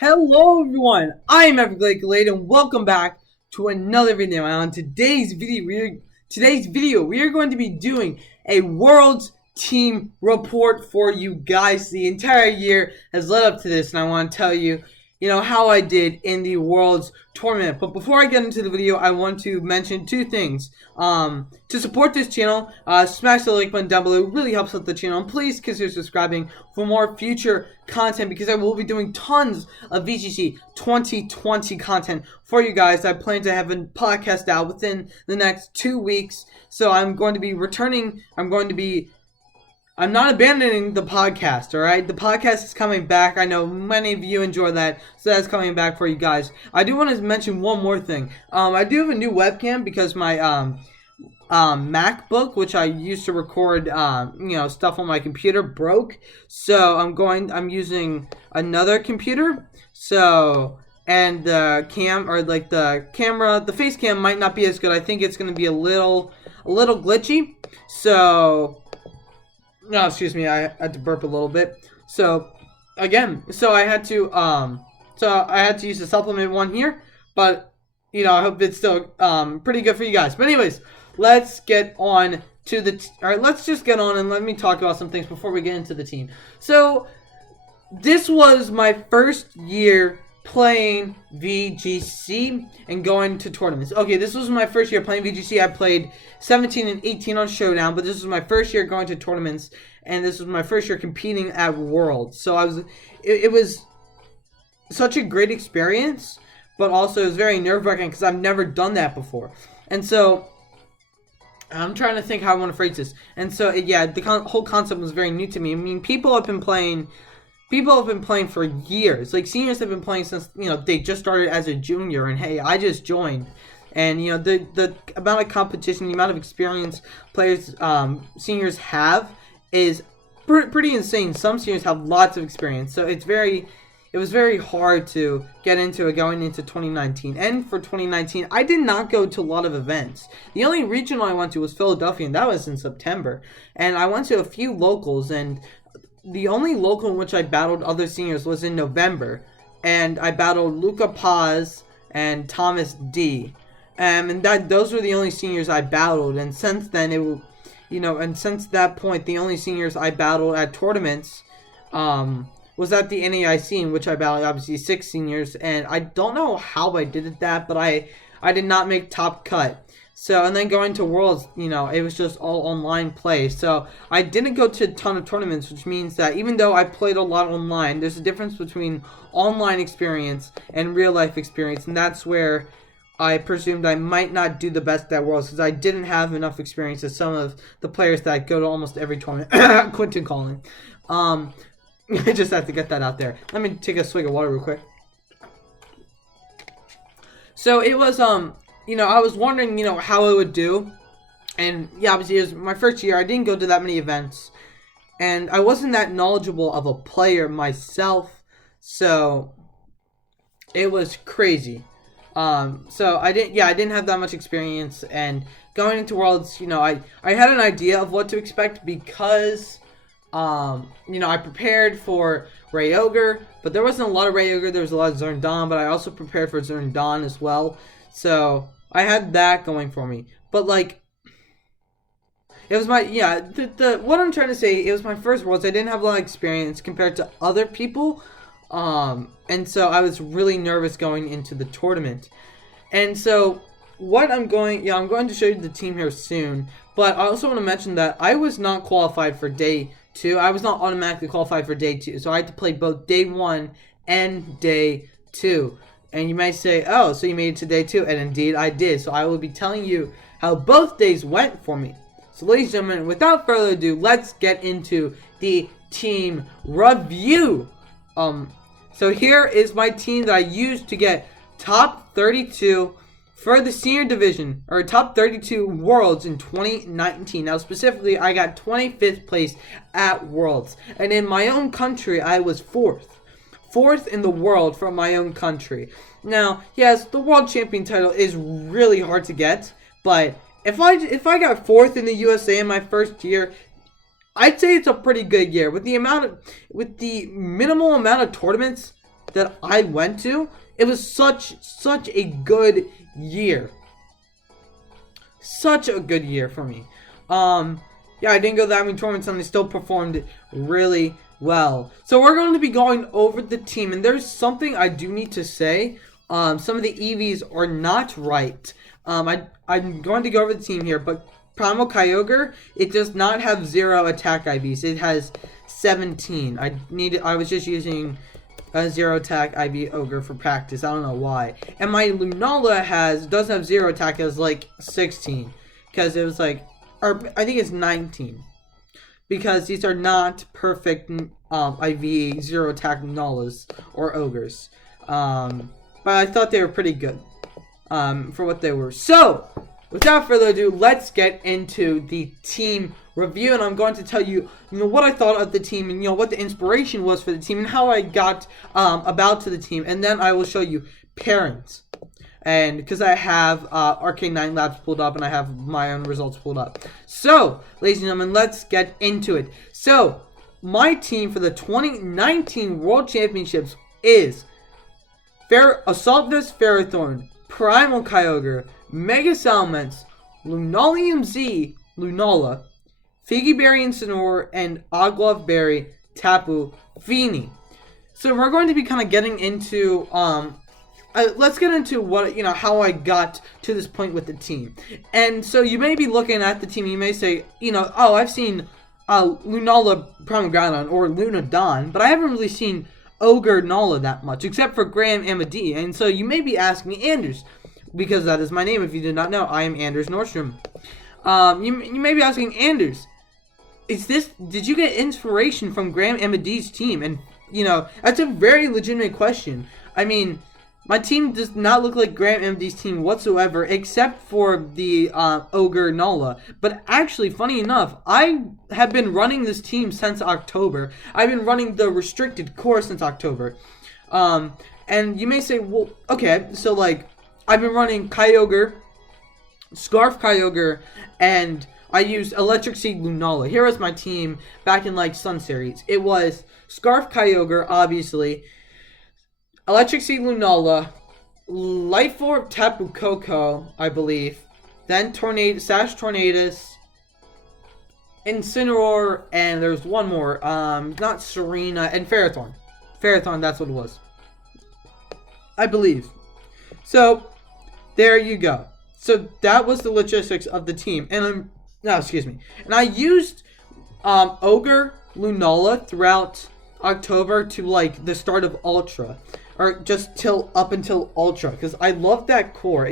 Hello everyone, I'm Everglade and welcome back to another video. And on today's video, we are going to be doing a Worlds team report for you guys. The entire year has led up to this, and I want to tell you, how I did in the Worlds tournament. But before I get into the video, I want to mention two things. To support this channel, smash the like button down below. It really helps out the channel. And please consider subscribing for more future content, because I will be doing tons of VGC 2020 content for you guys. I plan to have a podcast out within the next 2 weeks. So I'm going to be returning. I'm not abandoning the podcast, alright? The podcast is coming back. I know many of you enjoy that, so that's coming back for you guys. I do want to mention one more thing. I do have a new webcam because my MacBook, which I used to record stuff on my computer, broke. So I'm using another computer. So, and the the face cam might not be as good. I think it's going to be a little glitchy. So, no, excuse me, I had to burp a little bit. So, again, I had to use the supplement one here, but, I hope it's still, pretty good for you guys. But anyways, let's get on to alright, let's just get on and let me talk about some things before we get into the team. So, this was my first year playing VGC and going to tournaments. Okay, this was my first year playing VGC. I played 17 and 18 on Showdown, but this was my first year going to tournaments, and this was my first year competing at Worlds. So it was such a great experience, but also it was very nerve-wracking because I've never done that before. And so I'm trying to think how I want to phrase this. And so yeah, the whole concept was very new to me. I mean, people have been playing for years. Like, seniors have been playing since, they just started as a junior. And hey, I just joined. And, the amount of competition, the amount of experience players, seniors have is pretty insane. Some seniors have lots of experience. So it was very hard to get into it going into 2019. And for 2019, I did not go to a lot of events. The only regional I went to was Philadelphia, and that was in September. And I went to a few locals, and the only local in which I battled other seniors was in November, and I battled Luca Paz and Thomas D. And those were the only seniors I battled. And since then, since that point, the only seniors I battled at tournaments, was at the NAIC, in which I battled obviously 6 seniors. And I don't know how I did that, but I did not make top cut. So, and then going to Worlds, it was just all online play. So, I didn't go to a ton of tournaments, which means that even though I played a lot online, there's a difference between online experience and real life experience. And that's where I presumed I might not do the best at Worlds, because I didn't have enough experience as some of the players that go to almost every tournament. Quentin Collin. I just have to get that out there. Let me take a swig of water real quick. So, it was, I was wondering, how I would do. And, yeah, obviously, it was my first year. I didn't go to that many events. And I wasn't that knowledgeable of a player myself. So, it was crazy. So, I didn't have that much experience. And going into Worlds, I had an idea of what to expect because, I prepared for Ryogre. But there wasn't a lot of Ryogre. There was a lot of Zerndon. But I also prepared for Zerndon as well. So, I had that going for me. But, it was my, what I'm trying to say, it was my first Worlds. I didn't have a lot of experience compared to other people. And so I was really nervous going into the tournament. And so, I'm going to show you the team here soon. But I also want to mention that I was not qualified for day 2. I was not automatically qualified for day 2. So I had to play both day 1 and day 2. And you might say, oh, so you made it to day 2. And indeed, I did. So I will be telling you how both days went for me. So ladies and gentlemen, without further ado, let's get into the team review. So here is my team that I used to get top 32 for the senior division, or top 32 Worlds in 2019. Now specifically, I got 25th place at Worlds. And in my own country, I was 4th. 4th in the world from my own country. Now, yes, the world champion title is really hard to get, but if I got 4th in the USA in my first year, I'd say it's a pretty good year. With the minimal amount of tournaments that I went to, it was such a good year. Such a good year for me. Yeah, I didn't go that many tournaments and they still performed really well. So we're going to be going over the team, and there's something I do need to say. Some of the EVs are not right. I'm going to go over the team here, but Primal Kyogre, it does not have 0 attack IVs. It has 17. I was just using a 0 attack IV Ogre for practice. I don't know why. And my Lunala does have 0 attack. It was like 16. Because it was like, or I think it's 19. Because these are not perfect IV 0 attack Nulas or Ogres. But I thought they were pretty good. For what they were. So, without further ado, let's get into the team review, and I'm going to tell you, what I thought of the team, and what the inspiration was for the team, and how I got about to the team, and then I will show you pairings, and because I have Arcane 9 Labs pulled up, and I have my own results pulled up. So, ladies and gentlemen, let's get into it. So, my team for the 2019 World Championships is Assaultness Ferrothorn, Primal Kyogre, Mega Salamence, Lunalium Z, Lunala, Figgy Berry Incineroar, and Oglove Berry, Tapu Fini. So we're going to be kind of getting into, let's get into what, how I got to this point with the team. And so you may be looking at the team, you may say, oh, I've seen Lunala Primal Groudon or Lunadon, but I haven't really seen Ogre Nala that much, except for Graham Amadi. And so you may be asking me, Anders, because that is my name. If you did not know, I am Anders Nordstrom. You may be asking, Anders, did you get inspiration from Graham Amadi's team? And, that's a very legitimate question. I mean, my team does not look like Graham Amadi's team whatsoever, except for the Ogre Nala. But actually, funny enough, I have been running this team since October. I've been running the restricted core since October. And you may say, well, okay, so, I've been running Kyogre, Scarf Kyogre, and I used Electric Seed Lunala. Here was my team back in, Sun Series. It was Scarf Kyogre, obviously, Electric Seed Lunala, Life Orb Tapu Koko, I believe, then Sash Tornadus, Incineroar, and there's one more, not Serena, and Ferrothorn. Ferrothorn, that's what it was, I believe. So, there you go. So, that was the logistics of the team. And And I used Ogre Lunala throughout October to, the start of Ultra. Or just up until Ultra. Because I love that core.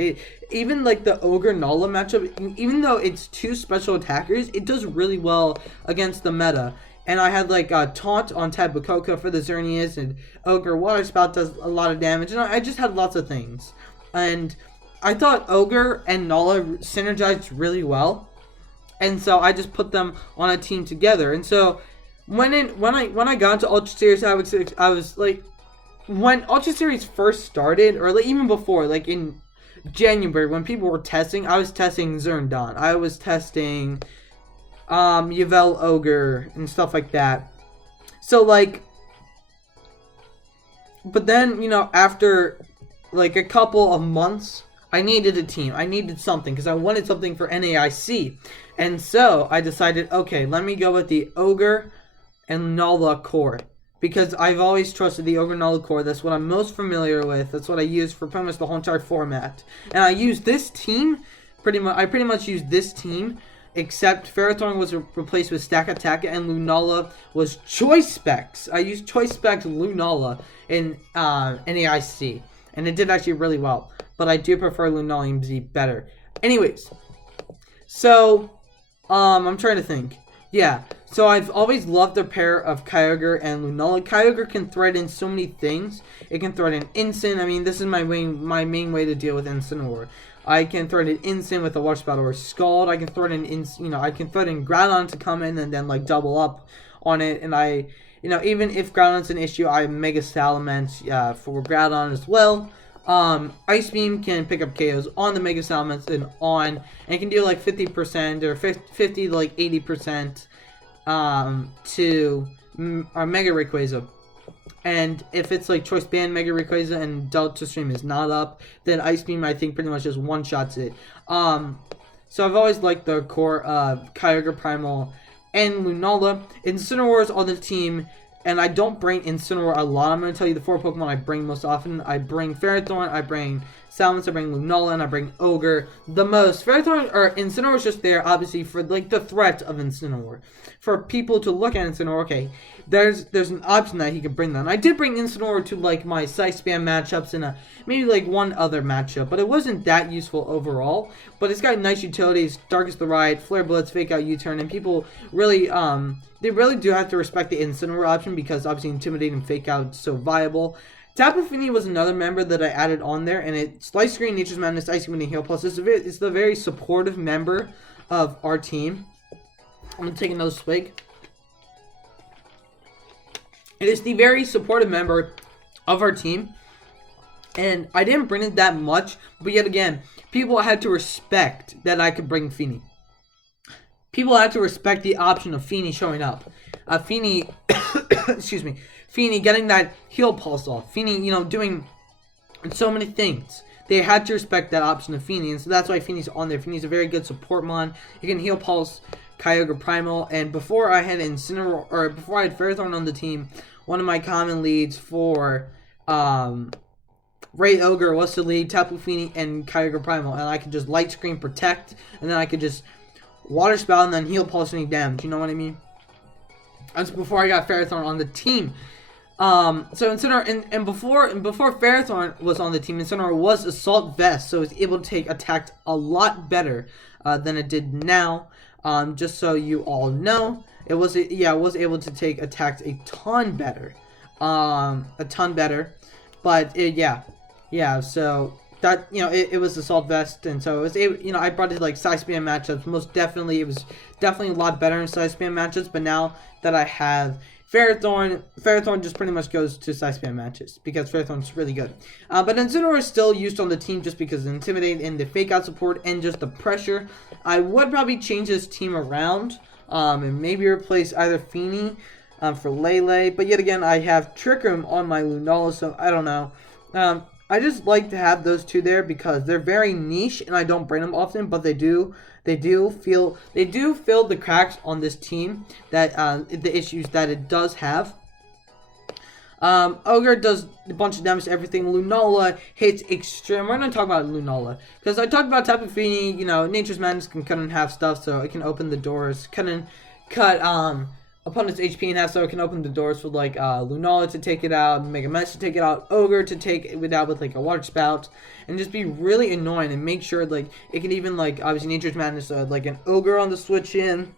Even, the Ogre Nala matchup, even though it's 2 special attackers, it does really well against the meta. And I had, Taunt on Tapu Koko for the Xerneas, and Ogre Water Spout does a lot of damage. And I just had lots of things. And I thought Ogre and Nala synergized really well. And so I just put them on a team together. And so when I got into Ultra Series, I was when Ultra Series first started, or even before, in January, when people were testing, I was testing Zerndon. I was testing Yvel Ogre and stuff like that. So but then, after a couple of months, I needed a team. I needed something because I wanted something for NAIC. And so I decided, okay, let me go with the Ogre and Nala core. Because I've always trusted the Ogre Nala core. That's what I'm most familiar with. That's what I use for pretty much the whole entire format. And I used this team, I pretty much used this team, except Ferrothorn was replaced with Stakataka and Lunala was Choice Specs. I used Choice Specs Lunala in NAIC. And it did actually really well. But I do prefer Lunalium Z better. Anyways. So, I'm trying to think. Yeah, so I've always loved the pair of Kyogre and Lunala. Kyogre can thread in so many things. It can thread in Incin. I mean, this is my main way to deal with Incineroar. I can thread in Incin with a Water Spout or Scald. I can thread in, I can thread in Groudon to come in and then, double up on it. And even if Groudon's an issue, I have Mega Salamence for Groudon as well. Ice Beam can pick up KOs on the Mega Salamence and it can do 50% or 50 80% to Mega Rayquaza. And if it's like Choice Band, Mega Rayquaza, and Delta Stream is not up, then Ice Beam I think pretty much just one-shots it. So I've always liked the core of Kyogre, Primal, and Lunala. Incineroar is on the team, and I don't bring Incineroar a lot. I'm going to tell you the 4 Pokemon I bring most often. I bring Ferrothorn, I bring Salamence, I bring Lunala, and I bring Ogre the most. Ferrothorn or Incineroar is just there, obviously, for like the threat of Incineroar. For people to look at Incineroar, okay, there's an option that he could bring that. And I did bring Incineroar to like my Scythe Spam matchups and maybe like one other matchup, but it wasn't that useful overall. But it's got nice utilities: Darkest the Ride, Flare Blitz, Fake Out U-Turn, and people really they really do have to respect the Incineroar option because obviously Intimidate and Fake Out is so viable. Tapu Fini was another member that I added on there, and it's Light Screen, Nature's Madness, Icy Wind, and Heal Plus. It's the very supportive member of our team. I'm going to take another swig. It is the very supportive member of our team, and I didn't bring it that much, but yet again, people had to respect that I could bring Fini. People had to respect the option of Fini showing up. Fini, excuse me, Fini getting that heal pulse off. Fini, you know, doing so many things. They had to respect that option of Fini, and so that's why Fini's on there. Fini's a very good support mon. You can heal pulse Kyogre Primal, and before I had Incineroar, or before I had Ferrothorn on the team, one of my common leads for Ray Ogre was to lead Tapu Fini and Kyogre Primal, and I could just Light Screen protect, and then I could just Water Spout and then heal pulse any damage. You know what I mean? That's before I got Ferrothorn on the team. So Incineroar, and before Ferrothorn was on the team, Incineroar was Assault Vest, so it was able to take attacks a lot better than it did now. Just so you all know, it was able to take attacks a ton better, but so that, you know, it was Assault Vest, and so it was able, you know, I brought it to like Scythe Spam matchups. Most definitely, it was definitely a lot better in Scythe Spam matchups, but now that I have Ferrothorn just pretty much goes to Scythe Spam matches because Ferrothorn's really good. But Incineroar is still used on the team just because of Intimidate and the Fake Out support and just the pressure. I would probably change this team around and maybe replace either Fini for Lele. But yet again, I have Trick Room on my Lunala, so I don't know. I just like to have those two there because they're very niche and I don't bring them often, but they do fill the cracks on this team that the issues that it does have. Ogre does a bunch of damage to everything. Lunala hits extreme. We're going to talk about Lunala because I talked about Tapu Fini. You know, Nature's Madness can cut in half stuff, so it can open the doors. Cut opponent's HP in half, so it can open the doors for like Lunala to take it out, Mega Mesh to take it out, Ogre to take it out with like a Water Spout, and just be really annoying and make sure like it can even like obviously Nature's Madness like an Ogre on the switch in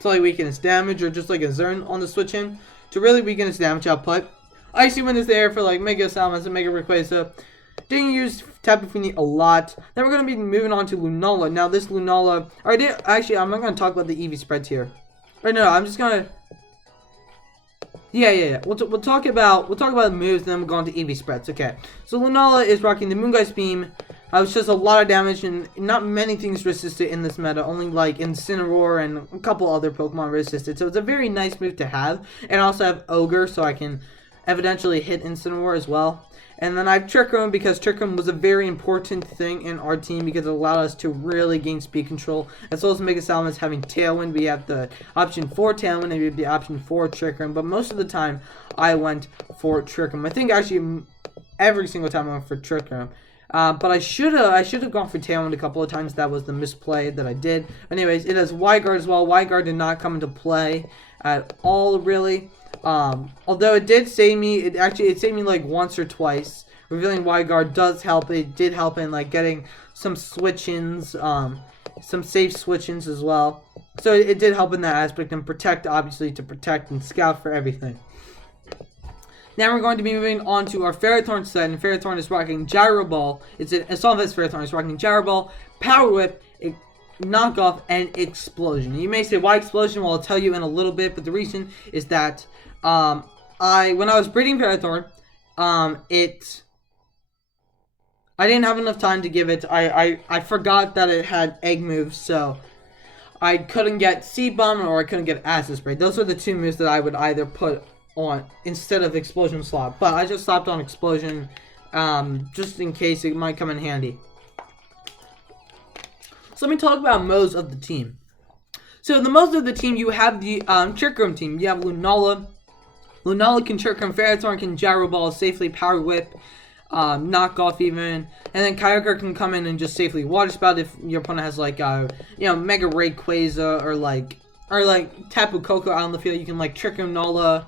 to like weaken its damage, or just like a Zern on the switch in to really weaken its damage output. Icy Wind is there for like Mega Salamence and Mega Rayquaza. Didn't use Tapu Fini a lot. Then we're gonna be moving on to Lunala. Now this Lunala, I'm not gonna talk about the EV spreads here. Or no, I'm just gonna. Yeah. We'll talk about the moves, and then we'll go on to EV spreads. Okay. So Lunala is rocking the Moongeist Beam. It's just a lot of damage, and not many things resisted in this meta. Only like Incineroar and a couple other Pokemon resisted. So it's a very nice move to have. And I also have Ogre, so I can evidentially hit Incineroar as well. And then I have Trick Room because Trick Room was a very important thing in our team because it allowed us to really gain speed control. As well as Mega Salamence having Tailwind, we have the option for Tailwind and we have the option for Trick Room. But most of the time, I went for Trick Room. I think actually every single time I went for Trick Room. But I should have gone for Tailwind a couple of times. That was the misplay that I did. Anyways, it has Y-Guard as well. Y-Guard did not come into play at all, really. Although it did save me, it saved me like once or twice. Revealing Y-Guard does help. It did help in like getting some switch-ins, some safe switch-ins as well. So it did help in that aspect, and protect, obviously, to protect and scout for everything. Now we're going to be moving on to our Ferrothorn set, and Ferrothorn is rocking Gyro Ball. It's an Assault Vest Ferrothorn is rocking Gyro Ball, Power Whip, Knockoff, and Explosion. You may say, why Explosion? Well, I'll tell you in a little bit, but the reason is that when I was breeding Ferrothorn, I didn't have enough time to give it. I forgot that it had egg moves, so I couldn't get Seed Bomb or I couldn't get Acid Spray. Those are the two moves that I would either put on instead of Explosion slot. But I just slapped on Explosion just in case it might come in handy. So let me talk about modes of the team. So the modes of the team, you have the Trick Room team. You have Lunala. Lunala can Trick Room, Ferrothorn can Gyro Ball, safely Power Whip, knock off even, and then Kyogre can come in and just safely Water Spout if your opponent has like Mega Rayquaza or like Tapu Koko out on the field. You can like Trick Room Nala,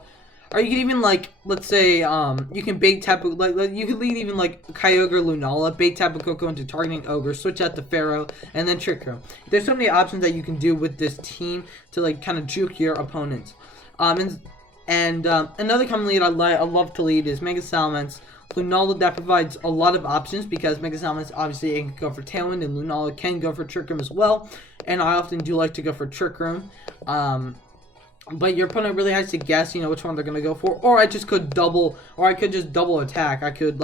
or you can even like, let's say you can bait Tapu, like you could lead even like Kyogre Lunala, bait Tapu Koko into targeting Ogre, switch out to Pharaoh, and then Trick Room. There's so many options that you can do with this team to like kind of juke your opponents. And another common lead I love to lead is Mega Salamence. Lunala, that provides a lot of options because Mega Salamence obviously it can go for Tailwind, and Lunala can go for Trick Room as well. And I often do like to go for Trick Room. But your opponent really has to guess, which one they're gonna go for. Or I just could double, or I could just double attack. I could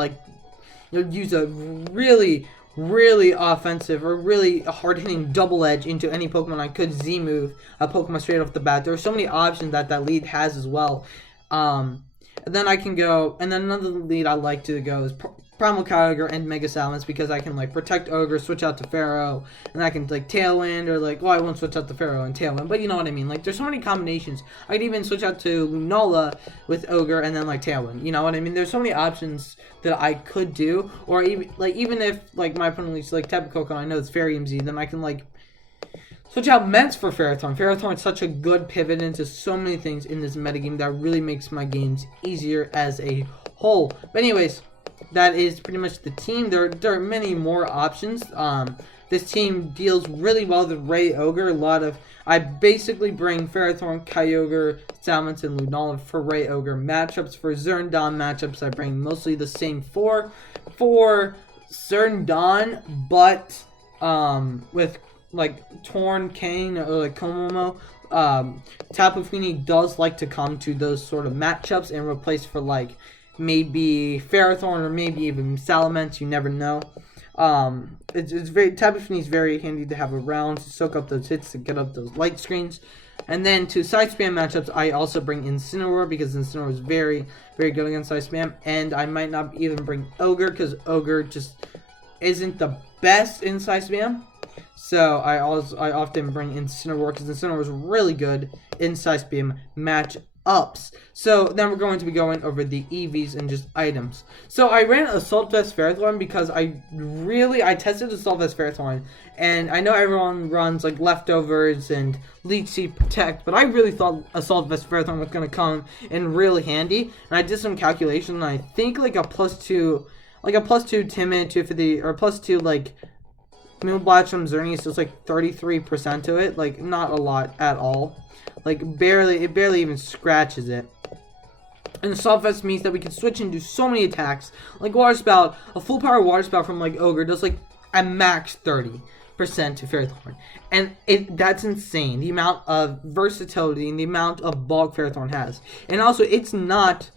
use a really offensive or really hard-hitting double edge into any Pokemon. I could Z-move a Pokemon straight off the bat. There are so many options that lead has as well. And then I can go, and then another lead I like to go is Primal Kyogre and Mega Salamence because I can protect Ogre, switch out to Pharaoh, and I can Tailwind or I won't switch out to Pharaoh and Tailwind, but you know what I mean. There's so many combinations. I could even switch out to Lunala with Ogre and then Tailwind. You know what I mean? There's so many options that I could do, or even if my opponent leads Tapu Koko, I know it's Fairy MZ, then I can switch out Ments for Ferrothorn. Ferrothorn is such a good pivot into so many things in this metagame that really makes my games easier as a whole. But anyways, that is pretty much the team. There are many more options. This team deals really well with Ray Ogre. I basically bring Ferrothorn, Kyogre, Salamence, and Lunala for Ray Ogre matchups. For Zerndon matchups, I bring mostly the same four. For Zerndon, but with Torn, Kane, or Komomo, Tapu Fini does like to come to those sort of matchups and replace for maybe Ferrothorn or maybe even Salamence. You never know. It's very Tapu Fini is very handy to have around to soak up those hits, to get up those light screens. And then to side spam matchups, I also bring Incineroar because Incineroar is very good against side spam. And I might not even bring Ogre because Ogre just isn't the best in side spam. So I often bring Incineroar because Incineroar is really good in side spam matchups. So then we're going to be going over the EVs and just items. So I ran Assault Vest Ferrothorn because I tested Assault Vest Ferrothorn, and I know everyone runs Leftovers and Leech Seed Protect, but I really thought Assault Vest Ferrothorn was going to come in really handy. And I did some calculation, and I think a +2 Timid 250 or +2 Moonblast from Xerneas is 33% to it, not a lot at all. It barely even scratches it. And Assault Vest means that we can switch and do so many attacks. Water Spout, a full power Water Spout from Ogre does a max 30% to Ferrothorn. And that's insane. The amount of versatility and the amount of bulk Ferrothorn has. And also it is not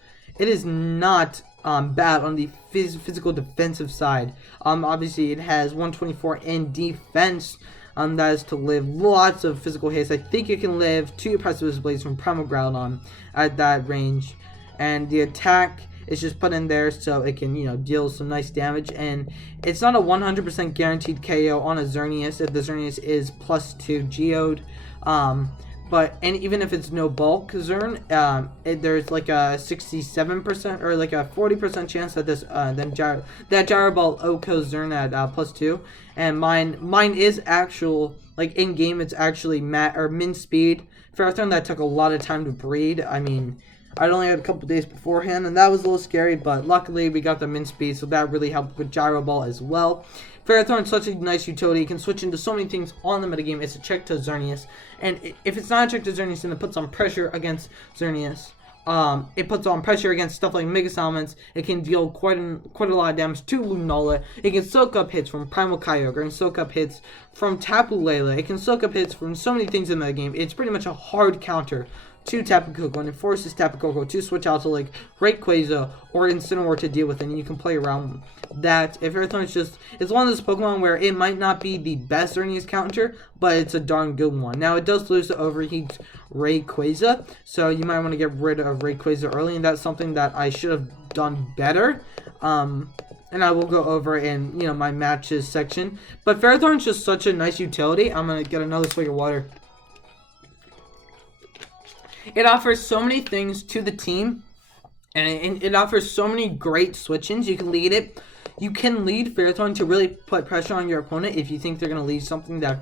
bad on the physical defensive side. Obviously it has 124 in defense. That is to live lots of physical hits. I think it can live 2 Precipice Blades from Primal Groudon at that range. And the attack is just put in there so it can, deal some nice damage. And it's not a 100% guaranteed KO on a Xerneas if the Xerneas is +2 Geode. And even if it's no bulk Zern, there's a 67% or a 40% chance that that Gyro Ball Oko Zern at +2, and mine is actual in game. It's actually min speed Ferrothorn that took a lot of time to breed. I mean, I'd only had a couple days beforehand, and that was a little scary, but luckily we got the min speed, so that really helped with Gyro Ball as well. Ferrothorn is such a nice utility. It can switch into so many things on the metagame. It's a check to Xerneas. And if it's not a check to Xerneas, then it puts on pressure against Xerneas. It puts on pressure against stuff like Mega Salamence. It can deal quite a lot of damage to Lunala. It can soak up hits from Primal Kyogre and soak up hits from Tapu Lele. It can soak up hits from so many things in the game. It's pretty much a hard counter to Tapu Koko, and it forces Tapu Koko to switch out to like Rayquaza or Incineroar to deal with it, and you can play around that. If Ferrothorn is just, it's one of those Pokemon where it might not be the best earnings counter, but it's a darn good one. Now, it does lose to Overheat Rayquaza, so you might want to get rid of Rayquaza early, and that's something that I should have done better. And I will go over in, my matches section. But Ferrothorn is just such a nice utility. I'm going to get another swig of water. It offers so many things to the team. And it offers so many great switch-ins. You can lead it. You can lead Ferrothorn to really put pressure on your opponent if you think they're going to lead something that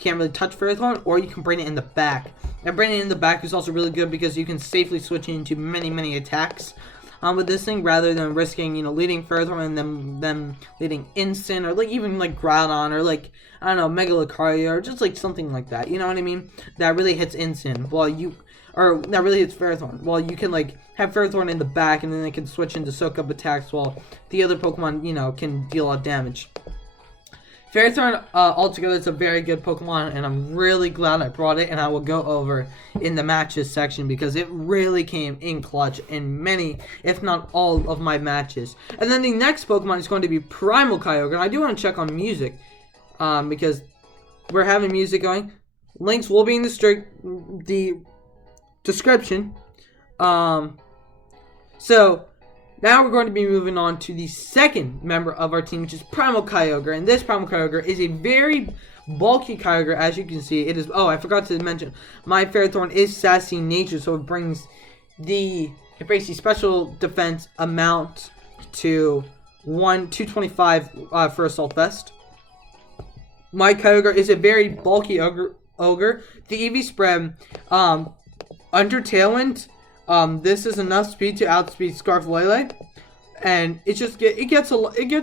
can't really touch Ferrothorn. Or you can bring it in the back. And bringing it in the back is also really good because you can safely switch into many, many attacks. With this thing, rather than risking, leading Ferrothorn and them leading Incin, or like even like Groudon, or like, I don't know, Mega Lucario, or just like something like that, you know what I mean? That really hits Incin, or that really hits Ferrothorn. Well, you can like have Ferrothorn in the back, and then they can switch into soak up attacks while the other Pokemon, can deal a lot of damage. Ferrothorn, altogether, it's a very good Pokemon, and I'm really glad I brought it, and I will go over in the matches section, because it really came in clutch in many, if not all, of my matches. And then the next Pokemon is going to be Primal Kyogre, and I do want to check on music, because we're having music going. Links will be in the description. So now we're going to be moving on to the second member of our team, which is Primal Kyogre. And this Primal Kyogre is a very bulky Kyogre, as you can see. It is, I forgot to mention, my Ferrothorn is sassy nature, so it brings the special defense amount to 225 for Assault Vest. My Kyogre is a very bulky ogre. The EV spread, under Tailwind, this is enough speed to outspeed Scarf-Lele, and it gets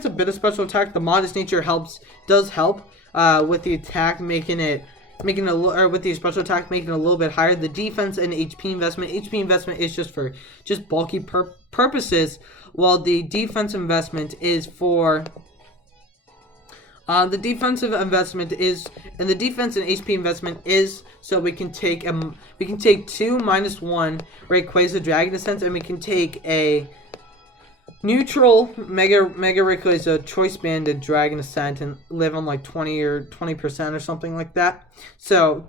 a bit of special attack. The Modest Nature does help with the attack, making it with the special attack making it a little bit higher. The defense and HP investment is just for bulky purposes, while the defense investment is for the defensive investment is, and the defense and HP investment is, so we can take 2 -1 Rayquaza Dragon Descent, and we can take a neutral Mega Rayquaza Choice Banded Dragon Descent and live on like 20% or something like that. So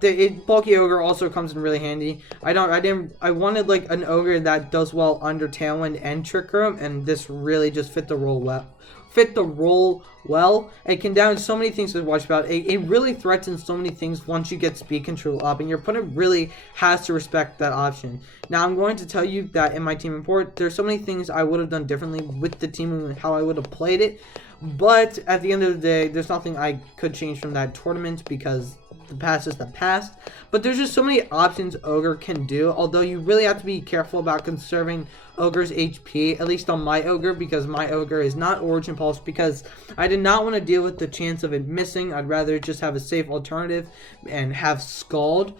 bulky ogre also comes in really handy. I wanted like an ogre that does well under Tailwind and Trick Room, and this really just fit the role well. It can down so many things to watch about. It really threatens so many things once you get speed control up, and your opponent really has to respect that option. Now, I'm going to tell you that in my team report, there's so many things I would have done differently with the team and how I would have played it, but at the end of the day, there's nothing I could change from that tournament, because the past is the past. But there's just so many options Ogre can do, although you really have to be careful about conserving Ogre's HP, at least on my Ogre, because my Ogre is not Origin Pulse, because I did not want to deal with the chance of it missing. I'd rather just have a safe alternative and have Scald,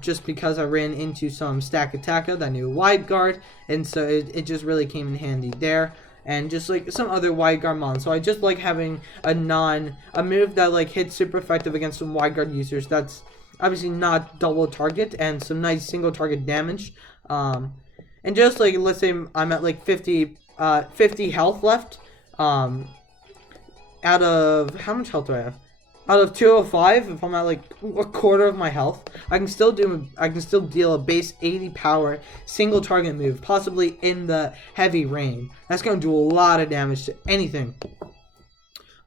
just because I ran into some Stack Attacka that knew Wide Guard, and so it just really came in handy there. And just like some other Wide Guard mons. So I just like having a move that like hits super effective against some Wide Guard users. That's obviously not double target, and some nice single target damage. And just like, let's say I'm at like 50 health left. Out of, how much health do I have? Out of 205, if I'm at like a quarter of my health, I can still deal a base 80 power single target move, possibly in the heavy rain. That's going to do a lot of damage to anything.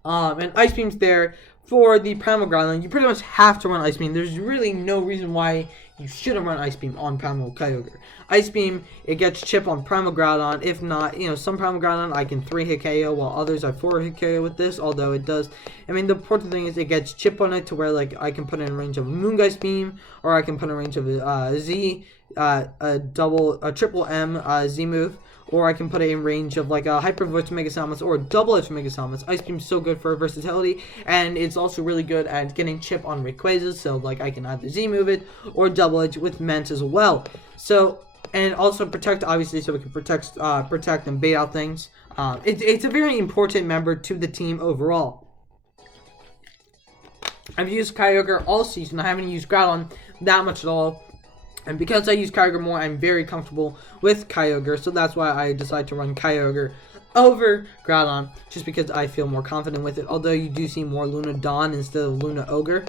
And Ice Beam's there for the Primal Groudon. You pretty much have to run Ice Beam. There's really no reason why you shouldn't run Ice Beam on Primal Kyogre. Ice Beam, it gets chip on Primal Groudon. If not, some Primal Groudon I can 3-hit KO, while others I 4-hit KO with this. Although it does, the important thing is it gets chip on it to where like I can put it in range of a Moongeist Beam, or I can put in range of a a triple M Z move, or I can put it in range of like a Hyper Voice Mega Samus or a Double Edge Mega Samus. Ice Beam's so good for versatility, and it's also really good at getting chip on Rayquaza, so like I can either Z move it or Double Edge with Ment as well. So, and also protect, obviously, so we can protect and bait out things. It's a very important member to the team overall. I've used Kyogre all season. I haven't used Groudon that much at all. And because I use Kyogre more, I'm very comfortable with Kyogre, so that's why I decided to run Kyogre over Groudon, just because I feel more confident with it. Although you do see more Luna Dawn instead of Luna Ogre,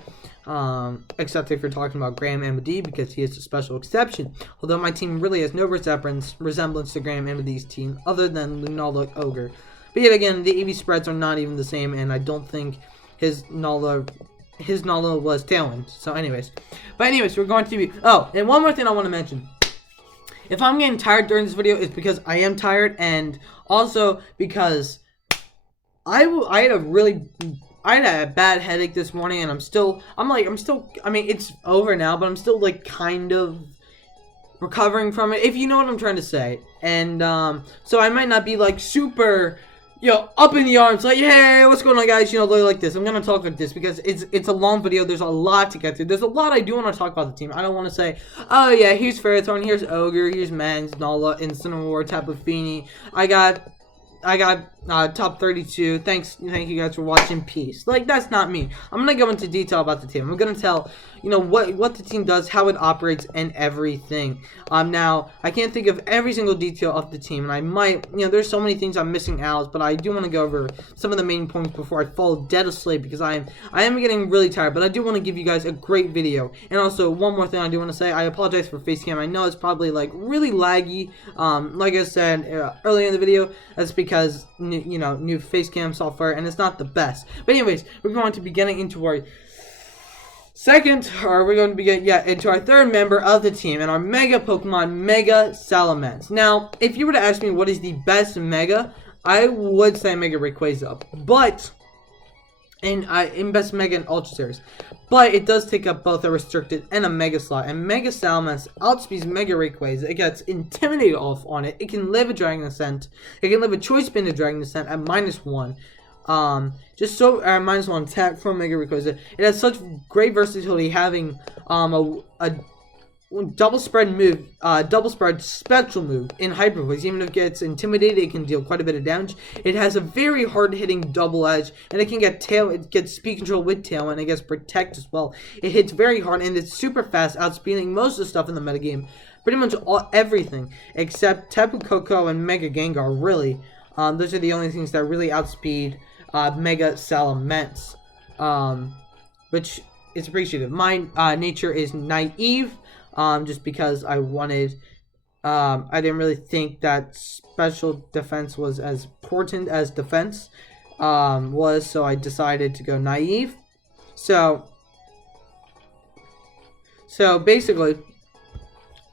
except if you're talking about Graham Amity, because he is a special exception. Although my team really has no resemblance to Graham Amity's team, other than Lunala Ogre. But yet again, the EV spreads are not even the same, and I don't think his Nala was Tailwind. So anyways, we're going to be, oh, and one more thing I want to mention. If I'm getting tired during this video, it's because I am tired, and also because I had a bad headache this morning, and I mean, it's over now, but I'm still like kind of recovering from it, if you know what I'm trying to say. And so I might not be like super, up in the arms, like, hey, what's going on, guys? Like this. I'm gonna talk like this because it's a long video. There's a lot to get through. There's a lot I do want to talk about the team. I don't want to say, oh yeah, here's Ferrothorn, here's Ogre, here's Mans, Nala, Incineroar, Tapu Fini. I got top 32. Thank you guys for watching. Peace. Like, that's not me. I'm gonna go into detail about the team. I'm gonna tell what the team does, how it operates, and everything. Now I can't think of every single detail of the team, and I might, there's so many things I'm missing out, but I do want to go over some of the main points before I fall dead asleep, because I am getting really tired. But I do want to give you guys a great video. And also, one more thing I do want to say, I apologize for face cam. I know it's probably like really laggy. Like I said earlier in the video, that's because new face cam software, and it's not the best. But anyways, we're going to be getting into our into our third member of the team, and our Mega Pokemon, Mega Salamence. Now, if you were to ask me what is the best Mega, I would say Mega Rayquaza, but in best Mega and Ultra Series. But it does take up both a restricted and a Mega slot, and Mega Salamence outspeeds Mega Rayquaza. It gets Intimidated off on it. It can live a Dragon Ascent. It can live a Choice Band of Dragon Ascent at -1. -1 attack from Mega Rayquaza. It has such great versatility, having a double spread move, double spread spectral move in Hyper Voice. Even if it gets intimidated, it can deal quite a bit of damage. It has a very hard hitting double edge, and it can get it gets speed control with tail, and it gets protect as well. It hits very hard, and it's super fast, outspeeding most of the stuff in the metagame. Pretty much everything except Tapu Koko and Mega Gengar. Really, those are the only things that really outspeed Mega Salamence, which is appreciative. My nature is naive, just because I wanted, I didn't really think that special defense was as important as defense was, so I decided to go naive. So basically,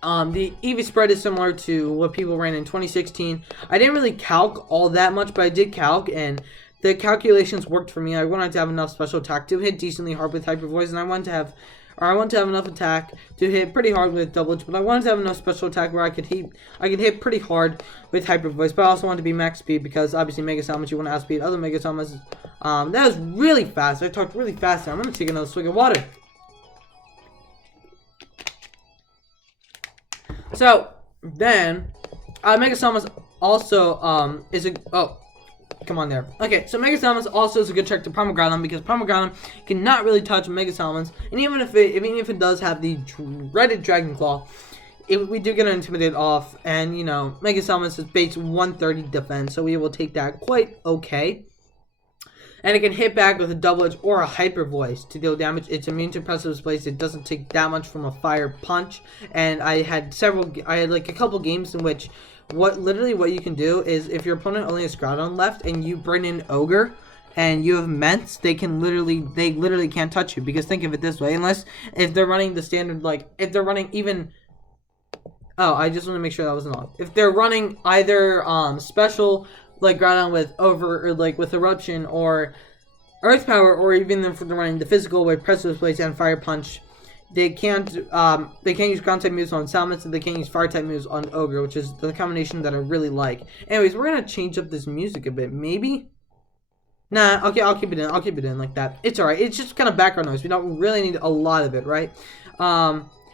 the EV spread is similar to what people ran in 2016. I didn't really calc all that much, but I did calc, and the calculations worked for me. I wanted to have enough special attack to hit decently hard with Hyper Voice, and I wanted to have enough attack to hit pretty hard with Double Edge, but I wanted to have enough special attack where I could hit pretty hard with Hyper Voice, but I also wanted to be max speed, because obviously Mega Salamence, you want to outspeed other Mega Salamence. That was really fast. I talked really fast there. I'm going to take another swig of water. So, then, Mega Salamence also, is a, oh, come on there. Okay, so Mega Salamence also is a good check to Primal Groudon, because Primal Groudon cannot really touch Mega Salamence, and even if it does have the dreaded Dragon Claw, we do get intimidated off, and Mega Salamence is base 130 defense, so we will take that quite okay. And it can hit back with a Double Edge or a Hyper Voice to deal damage. It's immune to Precipice Displace. It doesn't take that much from a Fire Punch, and I had like a couple games in which what you can do is, if your opponent only has Groudon left and you bring in Ogre and you have Ments, they literally can't touch you, because think of it this way, if they're running the standard, like if they're running even, oh, I just want to make sure that wasn't on. If they're running either special like Groudon with with Eruption or Earth Power, or even if they're running the physical with Precipice Displace and Fire Punch, they can't use ground type moves on Salamence, and they can't use fire type moves on Ogre, which is the combination that I really like. Anyways, we're gonna change up this music a bit, maybe. Nah, okay, I'll keep it in like that. It's alright. It's just kind of background noise. We don't really need a lot of it, right?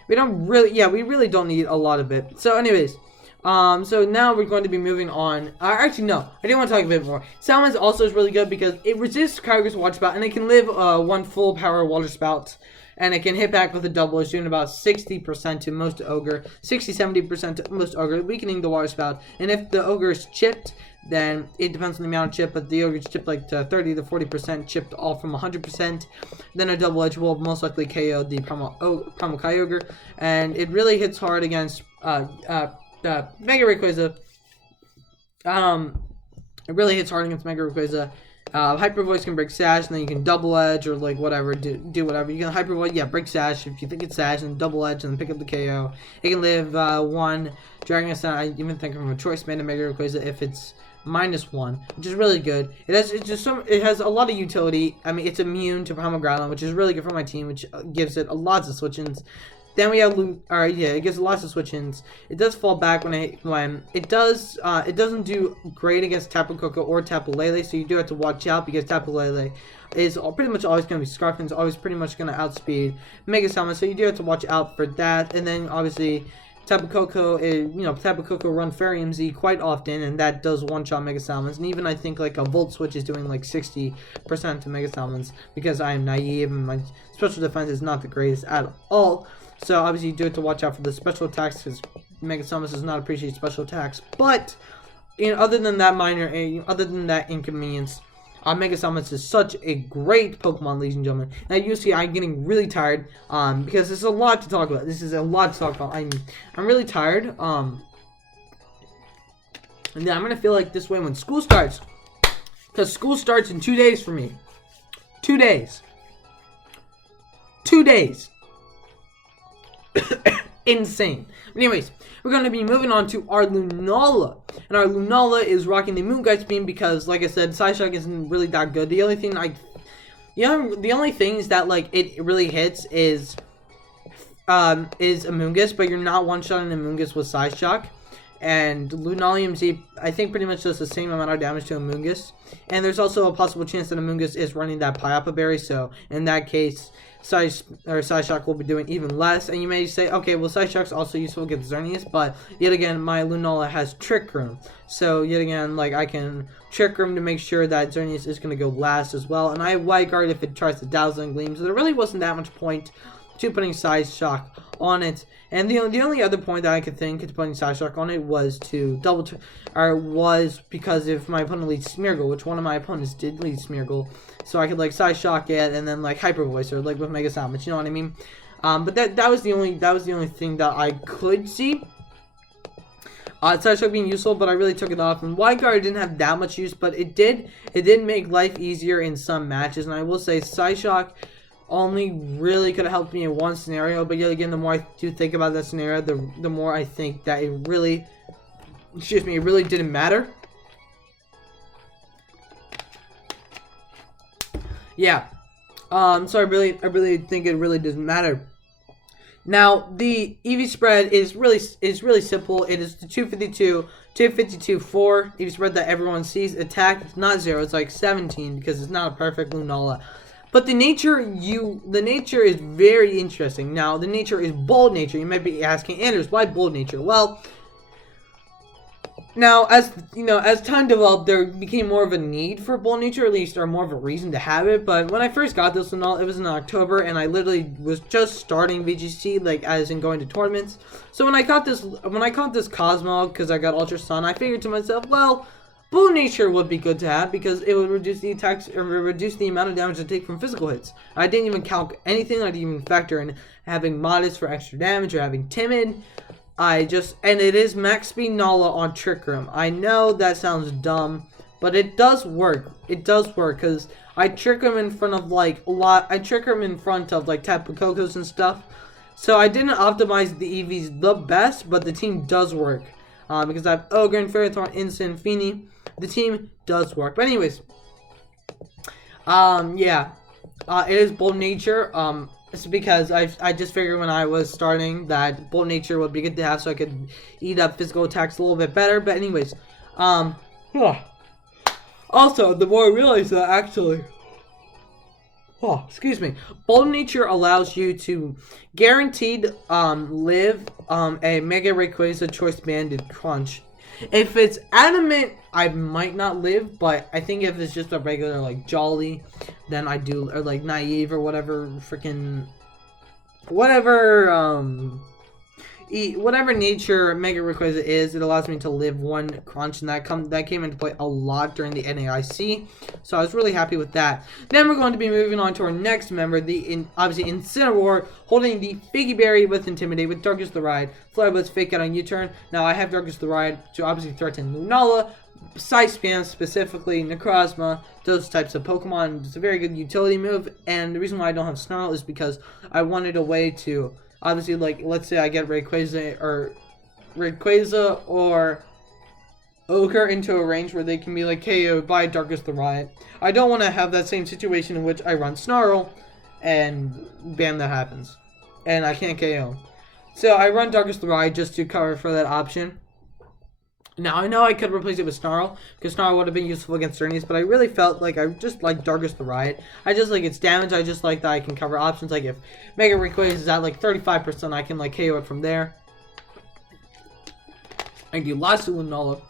We really don't need a lot of it. So anyways, so now we're going to be moving on. Actually, no, I do want to talk a bit more. Salamence also is really good because it resists Kyogre's Water Spout, and it can live one full power Water Spout. and it can hit back with a double edge, doing about 60% to most ogre, 60-70% to most ogre, weakening the water spout. And if the ogre is chipped, then it depends on the amount of chip, but the ogre is chipped like to 30 to 40% chipped, all from 100%. Then a double edge will most likely KO the Primal Kyogre, and it really hits hard against Mega Rayquaza. It really hits hard against Mega Rayquaza. Hyper Voice can break Sash, and then you can double edge or like whatever, do whatever. You can Hyper Voice, yeah, break Sash if you think it's Sash, and double edge and pick up the KO. It can live 1, Dragon Ascent. I even think from a choice band to Mega Rayquaza if it's -1, which is really good. It has a lot of utility. I mean, it's immune to Primal Growlithe, which is really good for my team, which gives it lots of switch-ins. Then we have it gives lots of switch-ins. It does fall back when it doesn't do great against Tapu Koko or Tapu Lele, so you do have to watch out because Tapu Lele is pretty much always going to be Scarf and is always pretty much going to outspeed Mega Summon, so you do have to watch out for that. And then obviously Tapu Koko run Fairy MZ quite often, and that does one-shot Mega Salmons. And even I think like a Volt Switch is doing like 60% to Mega Salmons because I am naive and my special defense is not the greatest at all. So obviously you do have to watch out for the special attacks because Mega Salmons does not appreciate special attacks. But other than that inconvenience, Mega Salmons is such a great Pokemon, ladies and gentlemen. Now you see I'm getting really tired because there's a lot to talk about. I'm really tired. And then I'm gonna feel like this way when school starts, because school starts in 2 days for me. 2 days. 2 days. Insane. But anyways, we're going to be moving on to our Lunala. And our Lunala is rocking the Moonguise Beam because, like I said, Psyshock isn't really that good. The only thing is that like it really hits is Amoonguss, but you're not one-shotting Amoonguss with Psyshock. And Lunalium Z, I think, pretty much does the same amount of damage to Amoonguss. And there's also a possible chance that Amoonguss is running that Payapa Berry, so in that case, Psyshock will be doing even less. And you may say, okay, well, Psyshock's also useful against Xerneas, but yet again, my Lunala has Trick Room. So yet again, like, I can Trick Room to make sure that Xerneas is going to go last as well. And I have Wide Guard if it tries to Dazzling Gleam, so there really wasn't that much point to putting Psyshock on it. And the only other point that I could think to putting Psyshock on it was to because if my opponent leads Smeargle, which one of my opponents did lead Smeargle, so I could like Psyshock it and then like Hyper Voice or like with Mega Salmon, you know what I mean? But that was the only thing that I could see. Psyshock being useful, but I really took it off. And Wide Guard didn't have that much use, but it did make life easier in some matches. And I will say Psyshock only really could have helped me in one scenario, but yet again, the more I do think about that scenario, the more I think that it really didn't matter. Yeah. So I really think it really doesn't matter. Now, the EV spread is really simple. It is the 252-4 EV spread that everyone sees. Attack, it's not 0, it's like 17 because it's not a perfect Lunala. But the nature is very interesting. Now, the nature is Bold Nature. You might be asking, Anders, why Bold Nature? Well, now, as time developed, there became more of a need for Bold Nature, at least, or more of a reason to have it. But when I first got this one, it was in October, and I literally was just starting VGC, like as in going to tournaments. So when I caught this Cosmo, because I got Ultra Sun, I figured to myself, well, Bold Nature would be good to have because it would reduce the attacks or reduce the amount of damage I take from physical hits. I didn't even count anything. I didn't even factor in having Modest for extra damage or having Timid. And it is Max Speed Nala on Trick Room. I know that sounds dumb, but it does work. It does work because I trick him in front of like Tapu Kokos and stuff. So I didn't optimize the EVs the best, but the team does work. Because I have Ogre and Ferrothorn, Instant, Feeny. The team does work. But anyways, it is Bold Nature. It's because I just figured when I was starting that Bold Nature would be good to have so I could eat up physical attacks a little bit better. But anyways, also, the more I realized that actually, Bold Nature allows you to guaranteed live a Mega Rayquaza Choice Banded Crunch. If it's Adamant, I might not live, but I think if it's just a regular like Jolly, then I do, or like Naive or whatever freaking whatever whatever nature Mega Rayquaza is, it allows me to live one crunch, and that came into play a lot during the NAIC, so I was really happy with that. Then we're going to be moving on to our next member, obviously Incineroar, holding the Figgy Berry with Intimidate, with Darkest the Ride, Flare Blitz, Fake Out on U-Turn. Now I have Darkest the Ride to obviously threaten Lunala, Side Spam, specifically Necrozma, those types of Pokemon. It's a very good utility move, and the reason why I don't have Snarl is because I wanted a way to, obviously, like, let's say I get Rayquaza or Ogre into a range where they can be, like, KO'd by Darkest the Riot. I don't want to have that same situation in which I run Snarl, and bam, that happens. And I can't KO. So I run Darkest the Riot just to cover for that option. Now, I know I could replace it with Snarl, because Snarl would have been useful against Xerneas, but I really felt like I just like Darkest the Riot. I just like its damage. I just like that I can cover options. Like, if Mega Rayquaza is at, like, 35%, I can, like, KO it from there. I do lots of Lunala.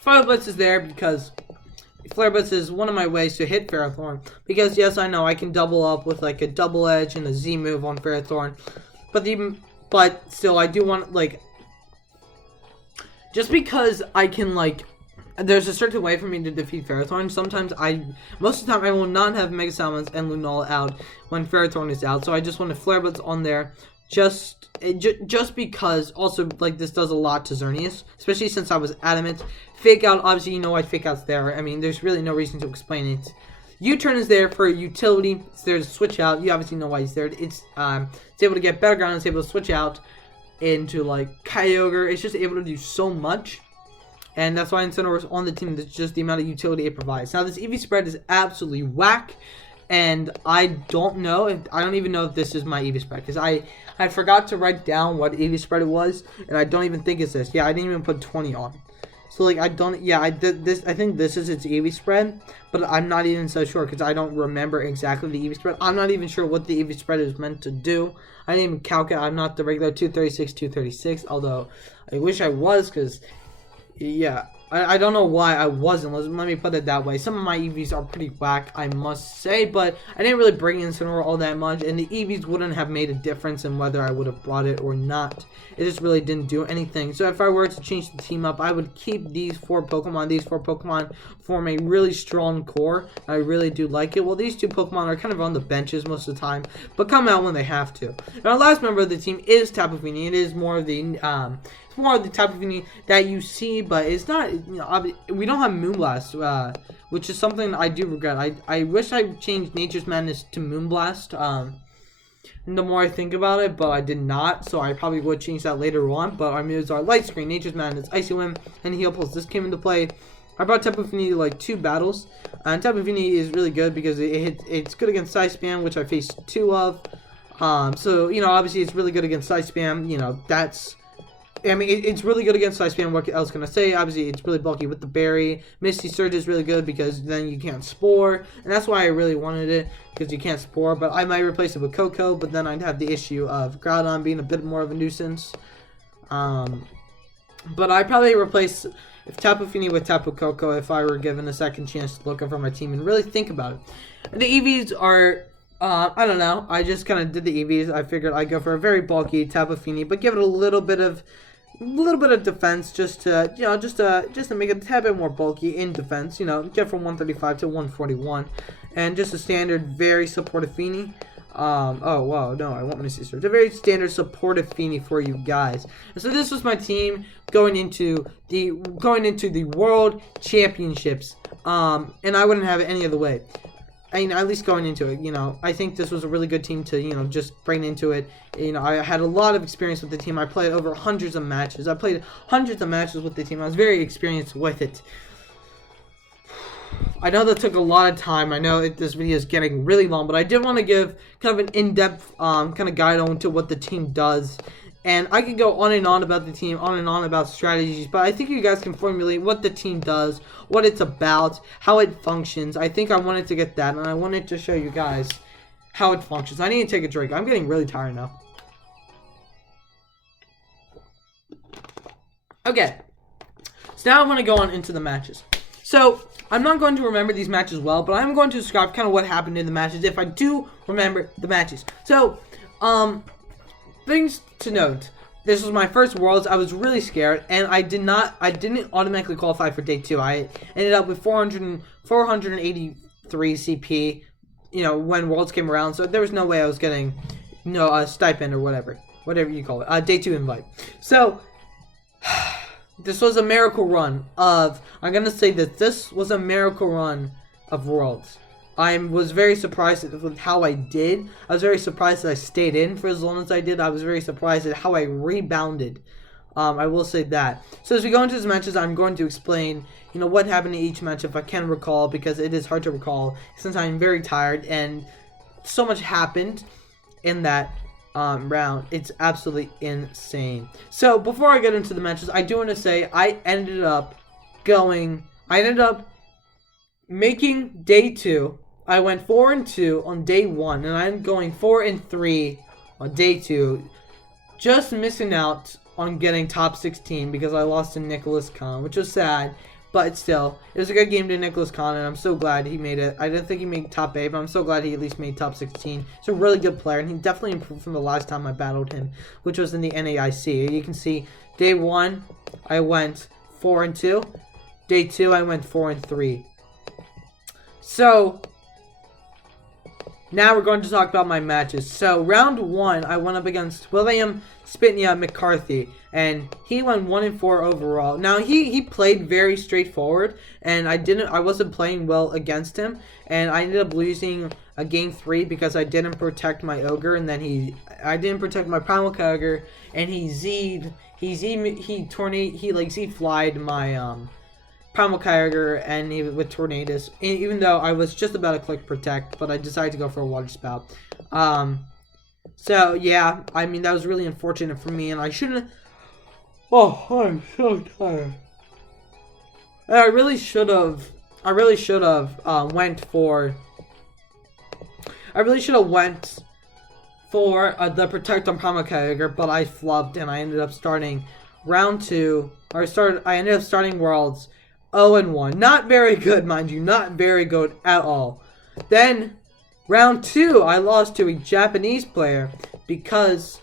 Flare Blitz is there because Flare Blitz is one of my ways to hit Ferrothorn. Because, yes, I know I can double up with, like, a Double Edge and a Z move on Ferrothorn. But still, I do want, like, just because I can, like, there's a certain way for me to defeat Ferrothorn. Most of the time, I will not have Mega Salamence and Lunala out when Ferrothorn is out. So I just want to Flare Blitz on there, just because. Also, like, this does a lot to Xerneas, especially since I was adamant. Fake Out, obviously, you know why Fake Out's there. I mean, there's really no reason to explain it. U-Turn is there for utility. It's there to switch out. You obviously know why he's there. It's able to get better ground. It's able to switch out into, like, Kyogre. It's just able to do so much, and that's why Incineroar is on the team. That's just the amount of utility it provides. Now, this EV spread is absolutely whack, and I don't even know if this is my EV spread, because I forgot to write down what EV spread it was, and I don't even think it's this. Yeah, I didn't even put 20 on. So, like, I think this is its EV spread, but I'm not even so sure because I don't remember exactly the EV spread. I'm not even sure what the EV spread is meant to do. I didn't even calculate. I'm not the regular 236, although I wish I was, because, yeah, I don't know why I wasn't. Let me put it that way. Some of my EVs are pretty whack, I must say, but I didn't really bring Incineroar all that much, and the EVs wouldn't have made a difference in whether I would have brought it or not. It just really didn't do anything. So if I were to change the team up, I would keep these four Pokemon. These four Pokemon form a really strong core. I really do like it. Well, these two Pokemon are kind of on the benches most of the time, but come out when they have to. And our last member of the team is Tapu Fini. It is more of the Tapu Fini that you see, but it's not, you know, we don't have Moonblast, which is something I do regret. I wish I changed Nature's Madness to Moonblast, and the more I think about it, but I did not, so I probably would change that later on. But our moves are Light Screen, Nature's Madness, Icy Wind, and Heal Pulse. This came into play. I brought Tapu Fini to, like, 2 battles, and Tapu Fini is really good because it's good against Side Spam, which I faced 2 of. So, you know, obviously it's really good against Side Spam. You know, I mean, it's really good against Side Spam. What else can I say? Obviously, it's really bulky with the berry. Misty Surge is really good because then you can't Spore. And that's why I really wanted it, because you can't Spore. But I might replace it with Koko, but then I'd have the issue of Groudon being a bit more of a nuisance. But I'd probably replace Tapu Fini with Tapu Koko if I were given a second chance to look over my team and really think about it. The EVs are... I don't know. I just kind of did the EVs. I figured I'd go for a very bulky Tapu Fini, but give it a little bit of defense, just to, you know, just to make it a tad bit more bulky in defense. You know, get from 135 to 141, and just a standard, very supportive Fini. Oh wow, no, I want Misty Surge. A very standard supportive Fini for you guys. And so this was my team going into the World Championships. And I wouldn't have it any other way. I mean, at least going into it, you know, I think this was a really good team to, you know, just bring into it. You know, I had a lot of experience with the team. I played over hundreds of matches. I played hundreds of matches with the team. I was very experienced with it. I know that took a lot of time. I know this video is getting really long, but I did want to give kind of an in-depth kind of guide on to what the team does. And I could go on and on about the team, on and on about strategies, but I think you guys can formulate what the team does, what it's about, how it functions. I think I wanted to get that, and I wanted to show you guys how it functions. I need to take a drink. I'm getting really tired now. Okay. So now I want to go on into the matches. So I'm not going to remember these matches well, but I'm going to describe kind of what happened in the matches if I do remember the matches. So, things to note. This was my first Worlds. I was really scared, and I didn't automatically qualify for day 2. I ended up with 483 CP, when Worlds came around. So there was no way I was getting, a stipend or whatever you call it, day 2 invite. So this was a miracle run of. I'm gonna say that this was a miracle run of Worlds. I was very surprised with how I did. I was very surprised that I stayed in for as long as I did. I was very surprised at how I rebounded. I will say that. So as we go into these matches, I'm going to explain, what happened in each match if I can recall, because it is hard to recall since I'm very tired and so much happened in that round. It's absolutely insane. So before I get into the matches, I do want to say I ended up making day 2. I went 4-2 on day 1, and I'm going 4-3 on day 2, just missing out on getting top 16 because I lost to Nicholas Khan, which was sad, but still, it was a good game to Nicholas Khan, and I'm so glad he made it. I didn't think he made top 8, but I'm so glad he at least made top 16. He's a really good player, and he definitely improved from the last time I battled him, which was in the NAIC. You can see, day 1, I went 4-2. Day 2, I went 4-3. So now we're going to talk about my matches. So round 1, I went up against William Spitnia McCarthy, and he went 1-4 overall. Now he played very straightforward, and I wasn't playing well against him, and I ended up losing a game 3 because I didn't protect my ogre, and then I didn't protect my primal ogre, and he Z-flied my Primal Kyogre and with Tornadus, even though I was just about to click Protect, but I decided to go for a Water Spout. So yeah, I mean, that was really unfortunate for me, and I shouldn't. Oh, I'm so tired. I really should have went for the Protect on Primal Kyogre, but I flubbed, and I ended up starting round 2. I ended up starting Worlds 0-1. Not very good, mind you. Not very good at all. Then, round 2, I lost to a Japanese player because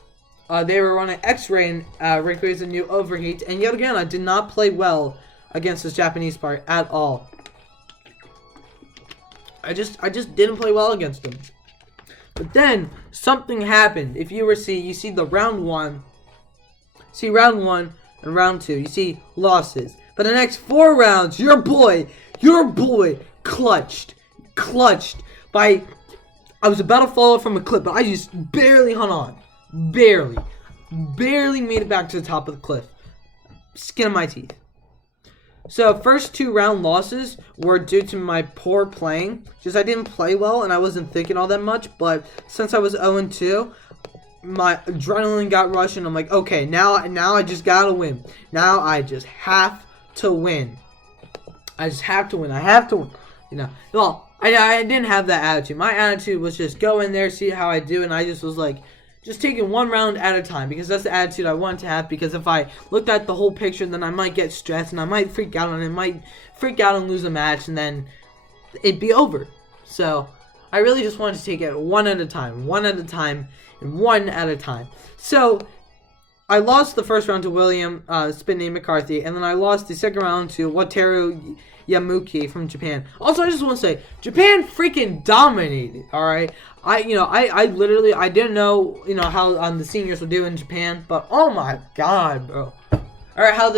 they were running X-Ray and Rayquaza new Overheat. And yet again, I did not play well against this Japanese player at all. I just didn't play well against him. But then, something happened. If you see the round 1. See round 1 and round 2. You see losses. But the next 4 rounds, your boy clutched by. I was about to fall off from a cliff, but I just barely hung on. Barely made it back to the top of the cliff. Skin of my teeth. So first 2 round losses were due to my poor playing. Just I didn't play well and I wasn't thinking all that much. But since I was 0-2. My adrenaline got rushed, and I'm like, okay, now I just gotta win. Now I just have to win. I have to win. Well, I didn't have that attitude. My attitude was just go in there, see how I do, and I just was like, just taking one round at a time, because that's the attitude I wanted to have. Because if I looked at the whole picture, then I might get stressed, and I might freak out, and lose a match, and then it'd be over. So I really just wanted to take it one at a time. So I lost the first round to William Spitney McCarthy, and then I lost the second round to Wataru Yamuki from Japan. Also, I just want to say, Japan freaking dominated. All right, I didn't know how the seniors would do in Japan, but oh my god, bro. All right, how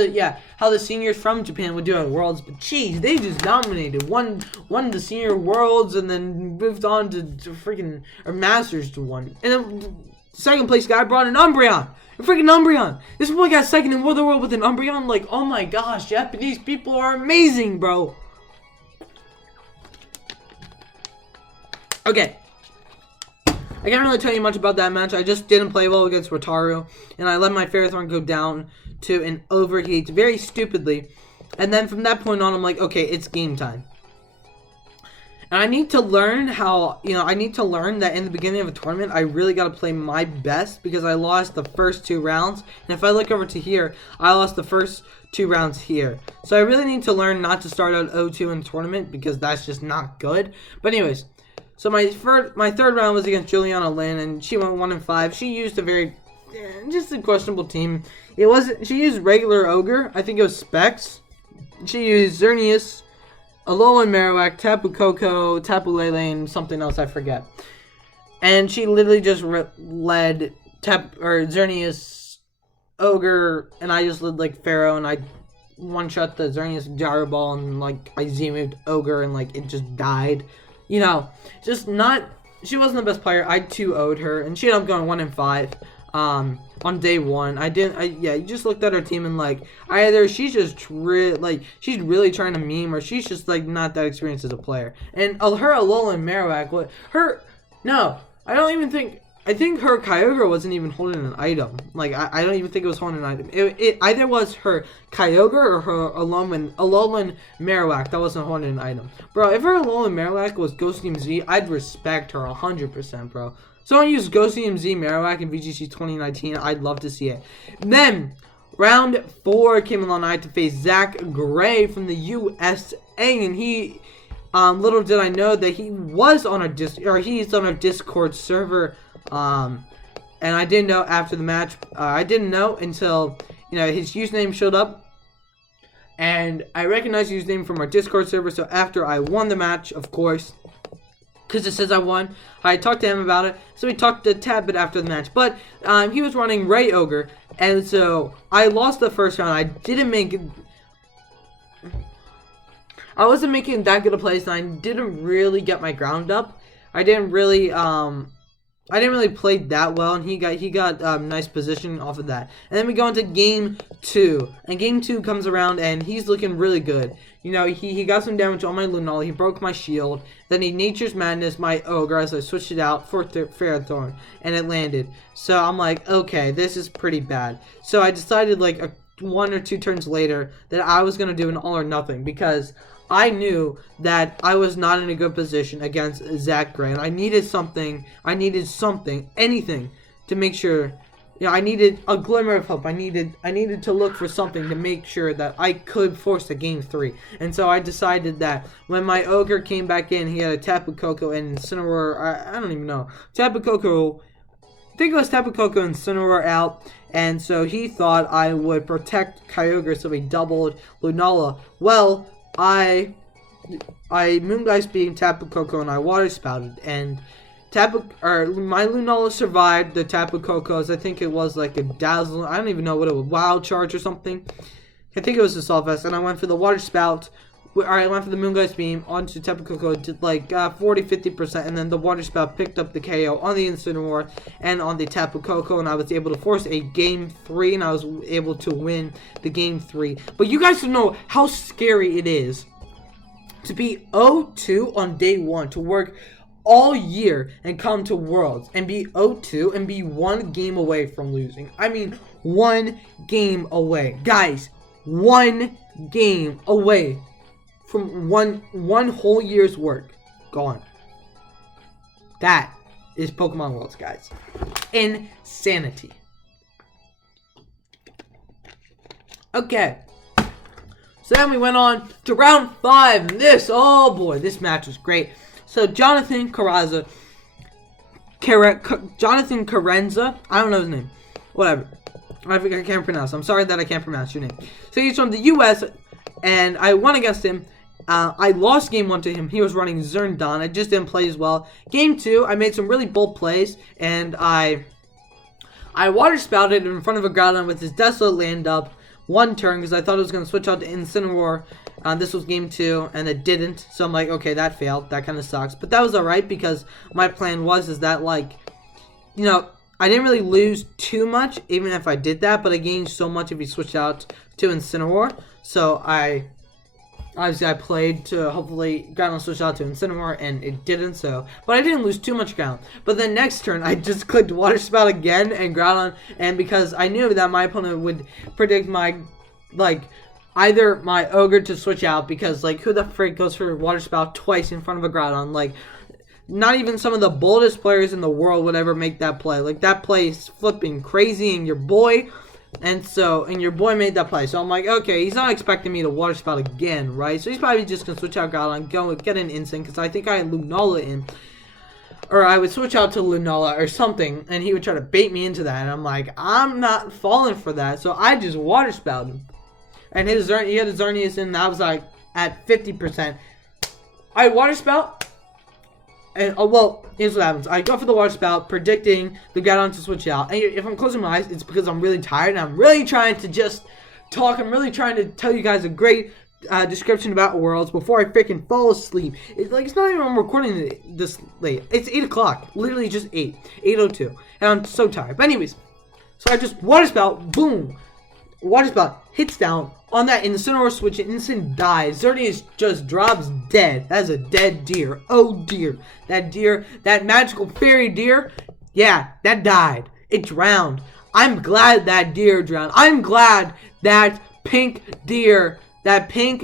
the seniors from Japan would do at Worlds, but geez, they just dominated. Won the senior Worlds, and then moved on to freaking Masters to one. And then second place guy brought an Umbreon. A freaking Umbreon. This boy got second in World of the World with an Umbreon. Like, oh my gosh, Japanese people are amazing, bro. Okay. I can't really tell you much about that match. I just didn't play well against Rotaru, and I let my Ferrothorn go down to an overheat very stupidly. And then from that point on, I'm like, okay, it's game time. And I need to learn how, I need to learn that in the beginning of a tournament, I really got to play my best because I lost the first 2 rounds. And if I look over to here, I lost the first 2 rounds here. So I really need to learn not to start out 0-2 in the tournament because that's just not good. But anyways, so my third round was against Juliana Lin, and she went 1-5. She used just a questionable team. She used regular Ogre. I think it was Specs. She used Xerneas, Alolan Marowak, Tapu Koko, Tapu Lele, and something else I forget. And she literally just led Xerneas, Ogre, and I just led like Pharaoh, and I one-shot the Xerneas Gyro Ball, and like I Z-moved Ogre, and like it just died. Just not. She wasn't the best player. I 2-0'd her, and she ended up going 1-5. On day 1, you just looked at her team and like either she's just she's really trying to meme, or she's just like not that experienced as a player. And her Alolan Marowak, I think her Kyogre wasn't even holding an item. Like I don't even think it was holding an item. It either was her Kyogre or her Alolan Marowak that wasn't holding an item. Bro, if her Alolan Marowak was Ghostly Z, I'd respect her 100%, bro. Someone used Ghostly Z Marowak in VGC 2019. I'd love to see it. Then, round 4 came along. I had to face Zach Gray from the USA, and he, little did I know that he was on he's on our Discord server. And I didn't know after the match. I didn't know until his username showed up, and I recognized his username from our Discord server. So after I won the match, of course, because it says I won, I talked to him about it. So we talked a tad bit after the match. But he was running Ray Ogre. And so I lost the first round. I wasn't making that good a place. And I didn't really get my ground up. I didn't really play that well. And he got nice position off of that. And then we go into game 2. And game 2 comes around and he's looking really good. He got some damage on my Lunala. He broke my shield. Then he Nature's Madness my Ogre as I switched it out for Ferrothorn. And it landed. So I'm like, okay, this is pretty bad. So I decided like 1 or 2 turns later that I was going to do an all or nothing. Because I knew that I was not in a good position against Zach Gray. And I needed something, anything to make sure. I needed a glimmer of hope. I needed to look for something to make sure that I could force a game 3. And so I decided that when my Ogre came back in, he had a Tapu Koko and Incineroar. I don't even know. Tapu Koko, I think it was Tapu Koko and Incineroar out. And so he thought I would protect Kyogre, so he doubled Lunala. Well, I Moongeist being Tapu Koko, and I Water Spouted, and my Lunala survived the Tapu Kokos. I think it was like a Dazzle. I don't even know what it was. Wild Charge or something. I think it was a Assault Vest. And I went for the Water Spout. I went for the Moongeist Beam onto Tapu Koko. Did like 40-50%. And then the Water Spout picked up the KO on the Incineroar and on the Tapu Koko. And I was able to force a game 3. And I was able to win the game 3. But you guys should know how scary it is to be 0-2 on day 1. To work all year and come to Worlds and be 0-2 and be 1 game away from losing. I mean, 1 game away. Guys, 1 game away from one whole year's work gone. That is Pokemon Worlds, guys. Insanity. Okay. So then we went on to round 5. And oh boy, this match was great. So Jonathan Carenza, I don't know his name. Whatever. I can't pronounce. I'm sorry that I can't pronounce your name. So he's from the US, and I won against him. I lost game 1 to him. He was running Zerndon. I just didn't play as well. Game 2, I made some really bold plays, and I Water Spouted in front of a Groudon with his Desolate Land up 1 turn because I thought it was going to switch out to Incineroar. This was game 2, and it didn't. So I'm like, okay, that failed. That kind of sucks. But that was alright because my plan is that, like, I didn't really lose too much, even if I did that. But I gained so much if he switched out to Incineroar. So obviously I played to hopefully Groudon switch out to Incineroar, and it didn't. So, but I didn't lose too much ground. But then next turn, I just clicked Water Spout again and Groudon, and because I knew that my opponent would predict my, like, either my Ogre to switch out, because, like, who the frick goes for Water Spout twice in front of a Groudon? Like, not even some of the boldest players in the world would ever make that play. Like, that play is flipping crazy, and your boy made that play. So I'm like, okay, he's not expecting me to Water Spout again, right? So he's probably just going to switch out Groudon, go get an instant, because I think I had Lunala in. Or I would switch out to Lunala or something, and he would try to bait me into that. And I'm like, I'm not falling for that. So I just Water Spouted him. And he had a Xerneas in, and I was like at 50%. I Water Spout, and here's what happens. I go for the Water Spout, predicting the Groudon to switch out. And if I'm closing my eyes, it's because I'm really tired, and I'm really trying to just talk. I'm really trying to tell you guys a great description about Worlds before I freaking fall asleep. It's not even I'm recording this late. It's 8 o'clock. Literally just 8:02. And I'm so tired. But anyways, so I just Water Spout, boom. Water Spout hits down on that Incineroar switch, and instant dies. Xerneas just drops dead. That is a dead deer. Oh dear. That deer, that magical fairy deer, yeah, that died. It drowned. I'm glad that deer drowned. I'm glad that pink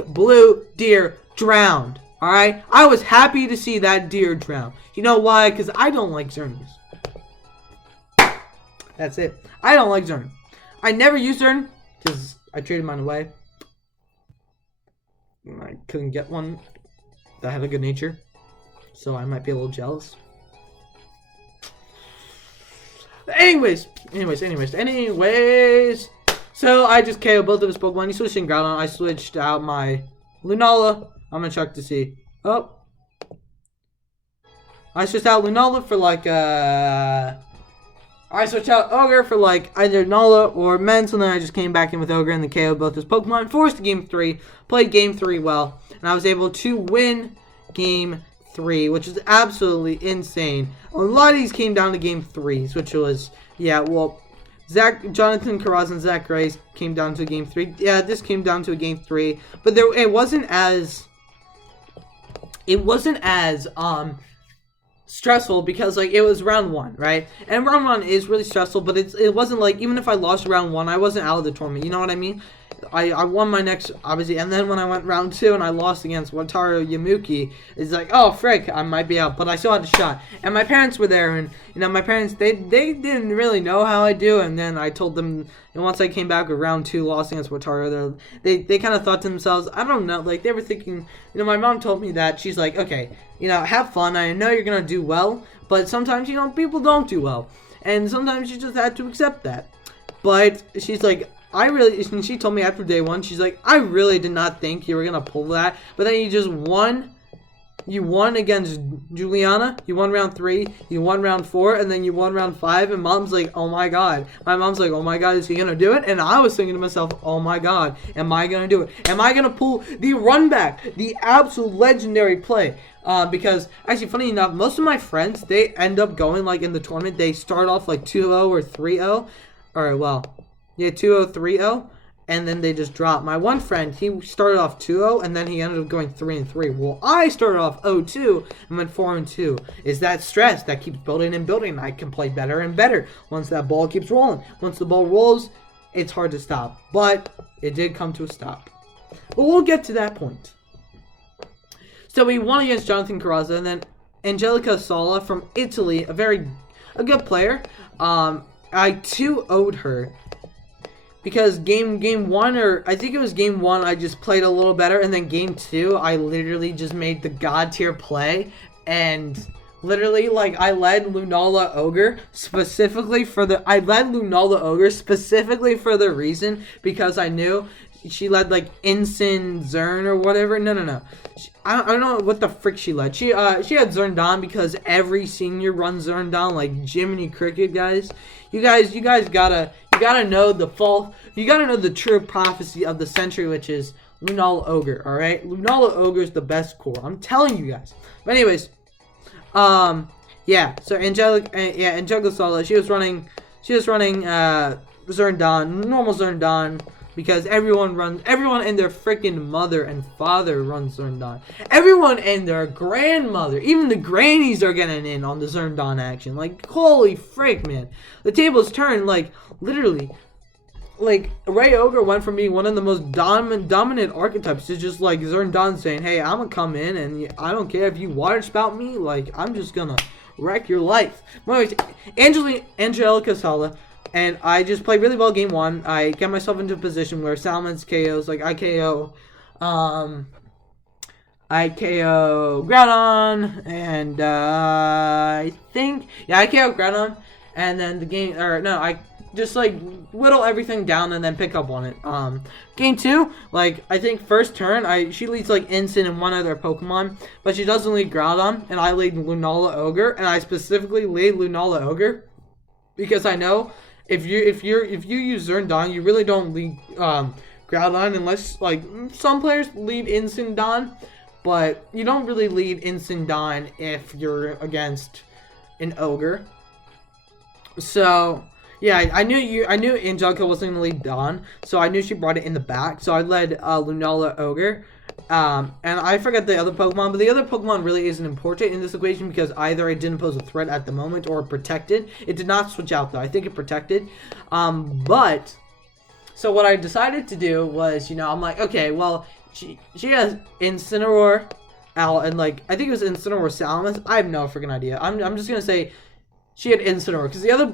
blue deer drowned. Alright? I was happy to see that deer drown. You know why? Because I don't like Xerneas. That's it. I don't like Xern. I never used Xern because I traded mine away. I couldn't get one that had a good nature, so I might be a little jealous. Anyways. So I just KO both of his Pokemon. He switched in Groudon. I switched out my Lunala. I'm gonna check to see. Oh, I switched out Lunala for like I switched out Ogre for like either Nala or Mence, and then I just came back in with Ogre and the KO both his Pokemon. Forced Game 3, played Game 3 well, and I was able to win Game 3, which is absolutely insane. A lot of these came down to Game 3s, which was, yeah, well, Jonathan Carrazza and Zach Grace came down to Game 3. Yeah, this came down to a Game 3, but it wasn't as stressful because like it was round 1, right? And round 1 is really stressful, but it wasn't like, even if I lost round 1, I wasn't out of the tournament. You know what I mean? I won my next, obviously, and then when I went round 2 and I lost against Wataru Yamuki, it's like, oh frick, I might be out, but I still had a shot. And my parents were there, and you know, my parents, they didn't really know how I do, and then I told them, and once I came back with round 2, lost against Wataru, they kind of thought to themselves, I don't know, like they were thinking, you know, my mom told me that, she's like, okay, you know, have fun, I know you're gonna do well, but sometimes, you know, people don't do well, and sometimes you just have to accept that. But she's like, she told me after day 1, she's like, I really did not think you were gonna pull that, but then you just won. You won against Juliana, you won round 3, you won round 4, and then you won round 5, and mom's like, oh my god. My mom's like, oh my god, is he gonna do it? And I was thinking to myself, oh my god, am I gonna do it? Am I gonna pull the run back, the absolute legendary play? Because, actually, funny enough, most of my friends, they end up going, like, in the tournament, they start off, like, 2-0 or 3-0, or, well, yeah, 2-0, 3-0, and then they just drop. My one friend, he started off 2-0, and then he ended up going 3-3. Well, I started off 0-2 and went 4-2. Is that stress that keeps building and building? I can play better and better once that ball keeps rolling. Once the ball rolls, it's hard to stop. But it did come to a stop. But we'll get to that point. So we won against Jonathan Carrazza, and then Angelica Sala from Italy, a good player. I 2-0'd her. Because game 1, or I think it was game 1, I just played a little better. And then game 2, I literally just made the god tier play. And literally, like, I led Lunala Ogre specifically for the reason because I knew she led, like, Ensign Zern or whatever. No. I don't know what the frick she led. She had Zerndon because every senior runs Zerndon, like Jiminy Cricket, guys. You guys gotta know the true prophecy of the century, which is Lunala Ogre, alright? Lunala Ogre is the best core. I'm telling you guys. But anyways, yeah, so Angelica Sala, she was running Zerndon, normal Zerndon, because everyone and their freaking mother and father runs Zerndon. Everyone and their grandmother, even the grannies are getting in on the Zerndon action. Like, holy frick, man. The tables turn, like, literally. like Ray Ogre went from being one of the most dominant archetypes to just like Zern Dawn saying, "Hey, I'm gonna come in and I don't care if you water spout me. Like I'm just gonna wreck your life." Anyways, Angelica Sala, and I just played really well game one. I get myself into a position where Salmon's KOs, like I KO Groudon, and I think I KO Groudon, and then the game, or no, I just like whittle everything down and then pick up on it. Game two, like I think first turn, she leads like Instant and one other Pokemon, but she doesn't lead Groudon, and I lead Lunala Ogre, and I specifically lead Lunala Ogre because I know if you use Zern Dawn, you really don't lead Groudon unless like some players lead Instant Dawn, but you don't really lead Instant Dawn if you're against an Ogre. So yeah, I knew Angelica wasn't gonna lead Dawn, so I knew she brought it in the back. So I led Lunala Ogre, and I forgot the other Pokemon, but the other Pokemon really isn't important in this equation because either it didn't pose a threat at the moment or it protected. It did not switch out though. I think it protected, but so what I decided to do was, I'm like, okay, well, she has Incineroar out, and like I think it was Incineroar Salamis. I have no freaking idea. I'm just gonna say she had Incineroar because the other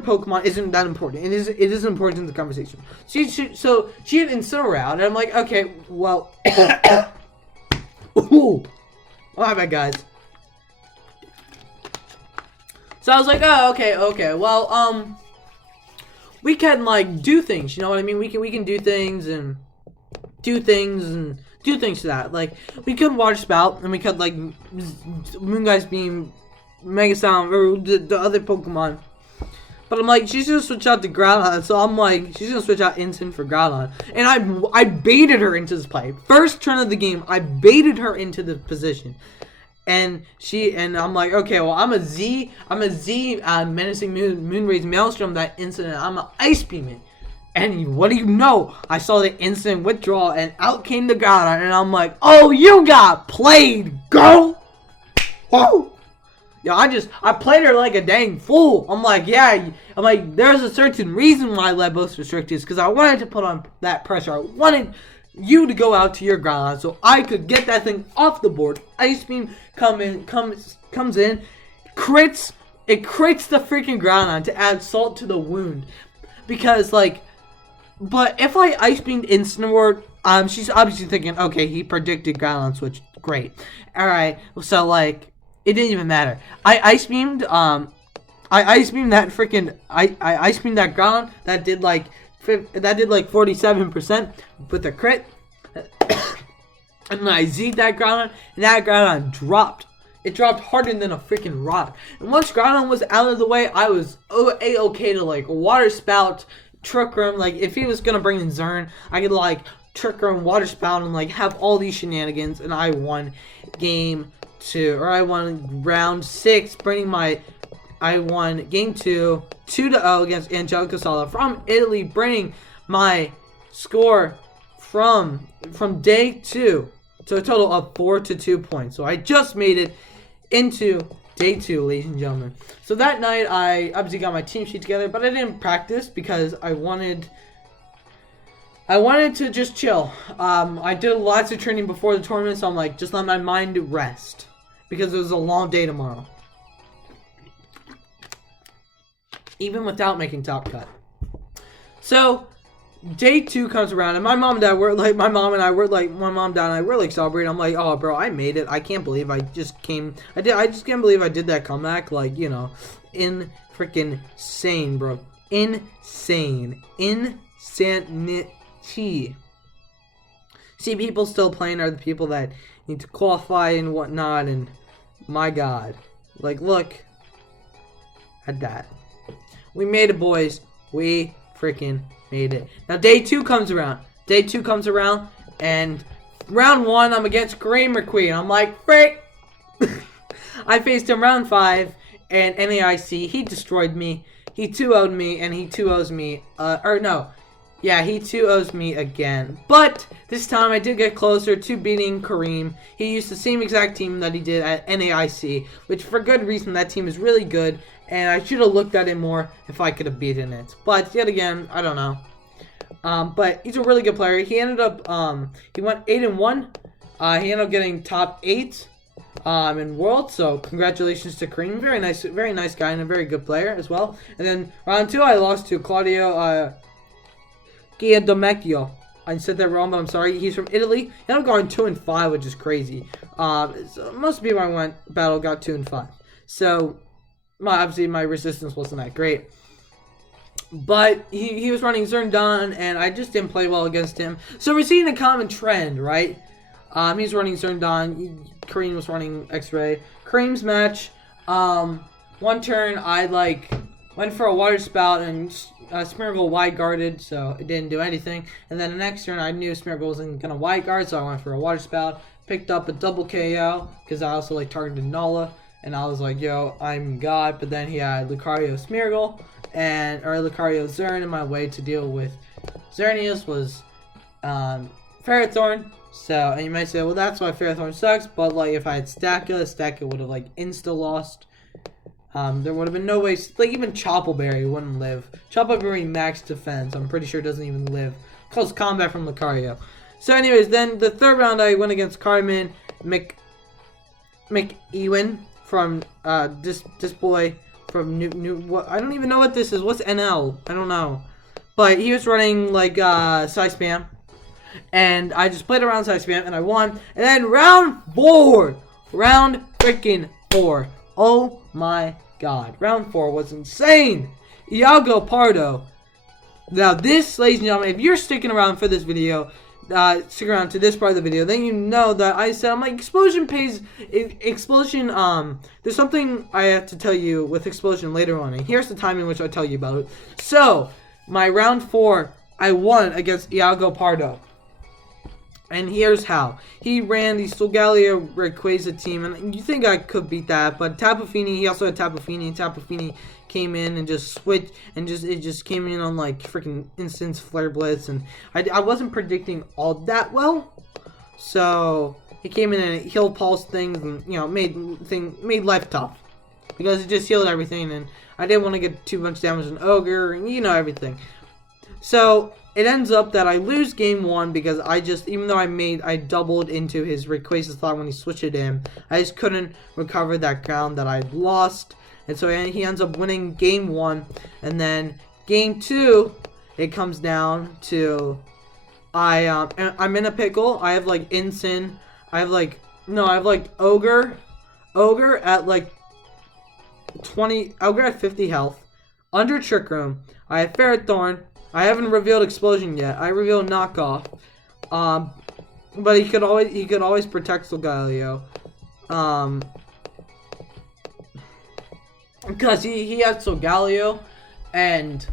Pokemon isn't that important. It is important in the conversation. So she had Incineroar out, and I'm like, okay, well, ooh, my bad, guys. So I was like, oh, okay, well, we can like do things, you know what I mean? We can do things and do things to that. Like we could Water Spout and we could like Moongeist Beam, Mega Sound, or the other Pokemon. But I'm like, she's gonna switch out to Groudon, so I'm like, she's gonna switch out Instant for Groudon, and I baited her into this play. First turn of the game, I baited her into the position. And I'm like, okay, well, I'm a Z Menacing Moonraze Maelstrom that instant, I'm a Ice Beam it. And what do you know? I saw the instant withdrawal, and out came the Groudon, and I'm like, oh, you got played, girl! Whoa! Yeah, I played her like a dang fool. I'm like, there's a certain reason why I let both restricteds, because I wanted to put on that pressure. I wanted you to go out to your Groudon so I could get that thing off the board. Ice Beam comes in, crits the freaking Groudon to add salt to the wound. Because like, but if I Ice Beamed Incineroar, she's obviously thinking, okay, he predicted Groudon switch, great. Alright, so like, it didn't even matter. I Ice Beamed that freaking, I Ice Beamed that Groudon that did like 47% with a crit. And then I Z'd that Groudon, and that Groudon dropped. It dropped harder than a freaking rock. And once Groudon was out of the way, I was A-okay to like Water Spout, Trick Room. Like if he was gonna bring in Zern, I could like Trick Room, Water Spout, and like have all these shenanigans, and I won game 2, or I won round 6, I won game 2, 2-0 against Angelica Sala from Italy, bringing my score from day 2 to a total of 4-2 points. So I just made it into day 2, ladies and gentlemen. So that night, I obviously got my team sheet together, but I didn't practice because I wanted to just chill. I did lots of training before the tournament, so I'm like, just let my mind rest because it was a long day tomorrow. Even without making top cut. So day 2 comes around, and my mom and I were like celebrating. I'm like, oh bro, I made it. I can't believe I just can't believe I did that comeback. Like, in freaking insane, bro. Insanity. See, people still playing are the people that need to qualify and whatnot, and my god. Like, look at that. We made it, boys. We freaking made it. Now, day 2 comes around. And round 1, I'm against Grammar Queen. I'm like, frick! I faced him round 5, and NAIC, he destroyed me. He 2-0'd me, and he 2-0's me. He 2-0's me again. But this time, I did get closer to beating Kareem. He used the same exact team that he did at NAIC, which for good reason, that team is really good. And I should have looked at it more if I could have beaten it. But yet again, I don't know. But he's a really good player. He ended up he went 8-1. He ended up getting top 8 in World. So congratulations to Kareem. Very nice guy and a very good player as well. And then round 2, I lost to Claudio Giandomecchio. I said that wrong, but I'm sorry. He's from Italy. He ended up going 2-5, which is crazy. So most people I went battle got 2-5. So obviously my resistance wasn't that great. But he was running Zerndon, and I just didn't play well against him. So we're seeing a common trend, right? He's running Zerndon. Kareem was running X-Ray. Kareem's match, one turn I went for a water spout and Smeargle wide guarded, so it didn't do anything. And then the next turn I knew Smeargle wasn't gonna wide guard, so I went for a water spout. Picked up a double KO because I also targeted Nala, and I was like, yo, I'm God. But then he had Lucario Smeargle or Lucario Zern in my way to deal with. Xerneas was Ferrothorn. So, and you might say, well, that's why Ferrothorn sucks. But if I had Stacka would have insta lost. There would have been no way, even Choppleberry wouldn't live. Choppleberry max defense, I'm pretty sure doesn't even live. Close combat from Lucario. So anyways, then the third round I went against Carmen McEwen from this boy from what I don't even know what this is. What's NL? I don't know. But he was running Psy Spam. And I just played around Psy Spam and I won. And then round freaking 4. Oh my God. Round 4 was insane. Iago Pardo. Now this, ladies and gentlemen, if you're sticking around for this video, stick around to this part of the video, then you know that I said, I'm like, Explosion pays, Explosion, there's something I have to tell you with Explosion later on, and here's the time in which I tell you about it. So, my round 4, I won against Iago Pardo. And here's how. He ran the Solgaleo Rayquaza team, and you think I could beat that, but Tapu Fini, he also had Tapu Fini, and Tapu Fini came in and just switched, and it just came in on freaking instance Flare Blitz, and I wasn't predicting all that well, so he came in and it healed Pulse things, and made life tough, because it just healed everything, and I didn't want to get too much damage on Ogre, and everything. So it ends up that I lose game 1 because even though I doubled into his Rayquaza slot when he switched it in, I just couldn't recover that ground that I'd lost. And so he ends up winning game 1. And then game 2, it comes down to I'm in a pickle. I have Incin. I have Ogre at 20, Ogre at 50 health. Under Trick Room. I have Ferrothorn. I haven't revealed Explosion yet. I revealed Knockoff. But he could always protect Solgaleo. Because he had Solgaleo and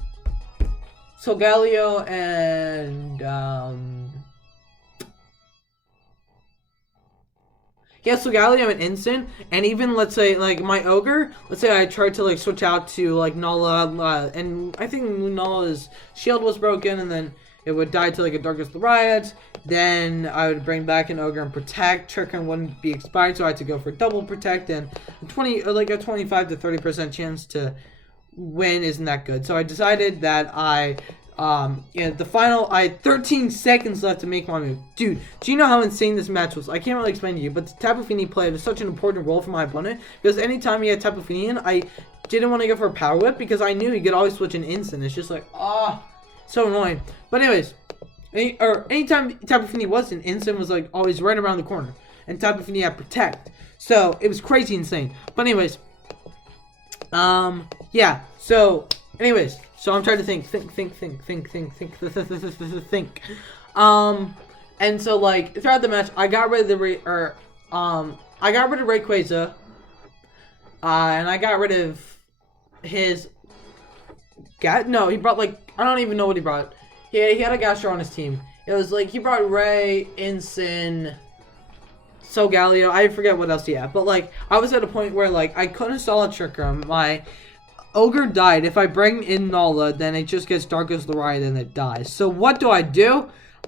he has Solgaleo and Incin, and even let's say my Ogre, let's say I tried to switch out to Nala, and I think Nala's shield was broken, and then it would die to a Darkest Lariat. Then I would bring back an Ogre and protect. Trick Room wouldn't be expired, so I had to go for double protect, and a 25 to 30% chance to win isn't that good. So I decided that I had 13 seconds left to make my move. Dude, do you know how insane this match was? I can't really explain to you, but Tapu Fini played such an important role for my opponent, because anytime he had Tapu Fini in, I didn't want to go for a Power Whip, because I knew he could always switch an instant. It's just so annoying. But anyways, anytime Tapu Fini was in, instant was always right around the corner, and Tapu Fini had Protect. So it was crazy insane. But anyways, yeah. So anyways. So I'm trying to think. And so throughout the match, I got rid of Rayquaza, and I got rid of his. No, he brought I don't even know what he brought. He had a Gastro on his team. It was he brought Ray, Incin, Solgaleo. I forget what else he had, but I was at a point where I couldn't stall a Trick Room. My Ogre died. If I bring in Nala, then it just gets Darkest Lariat and it dies. So what do?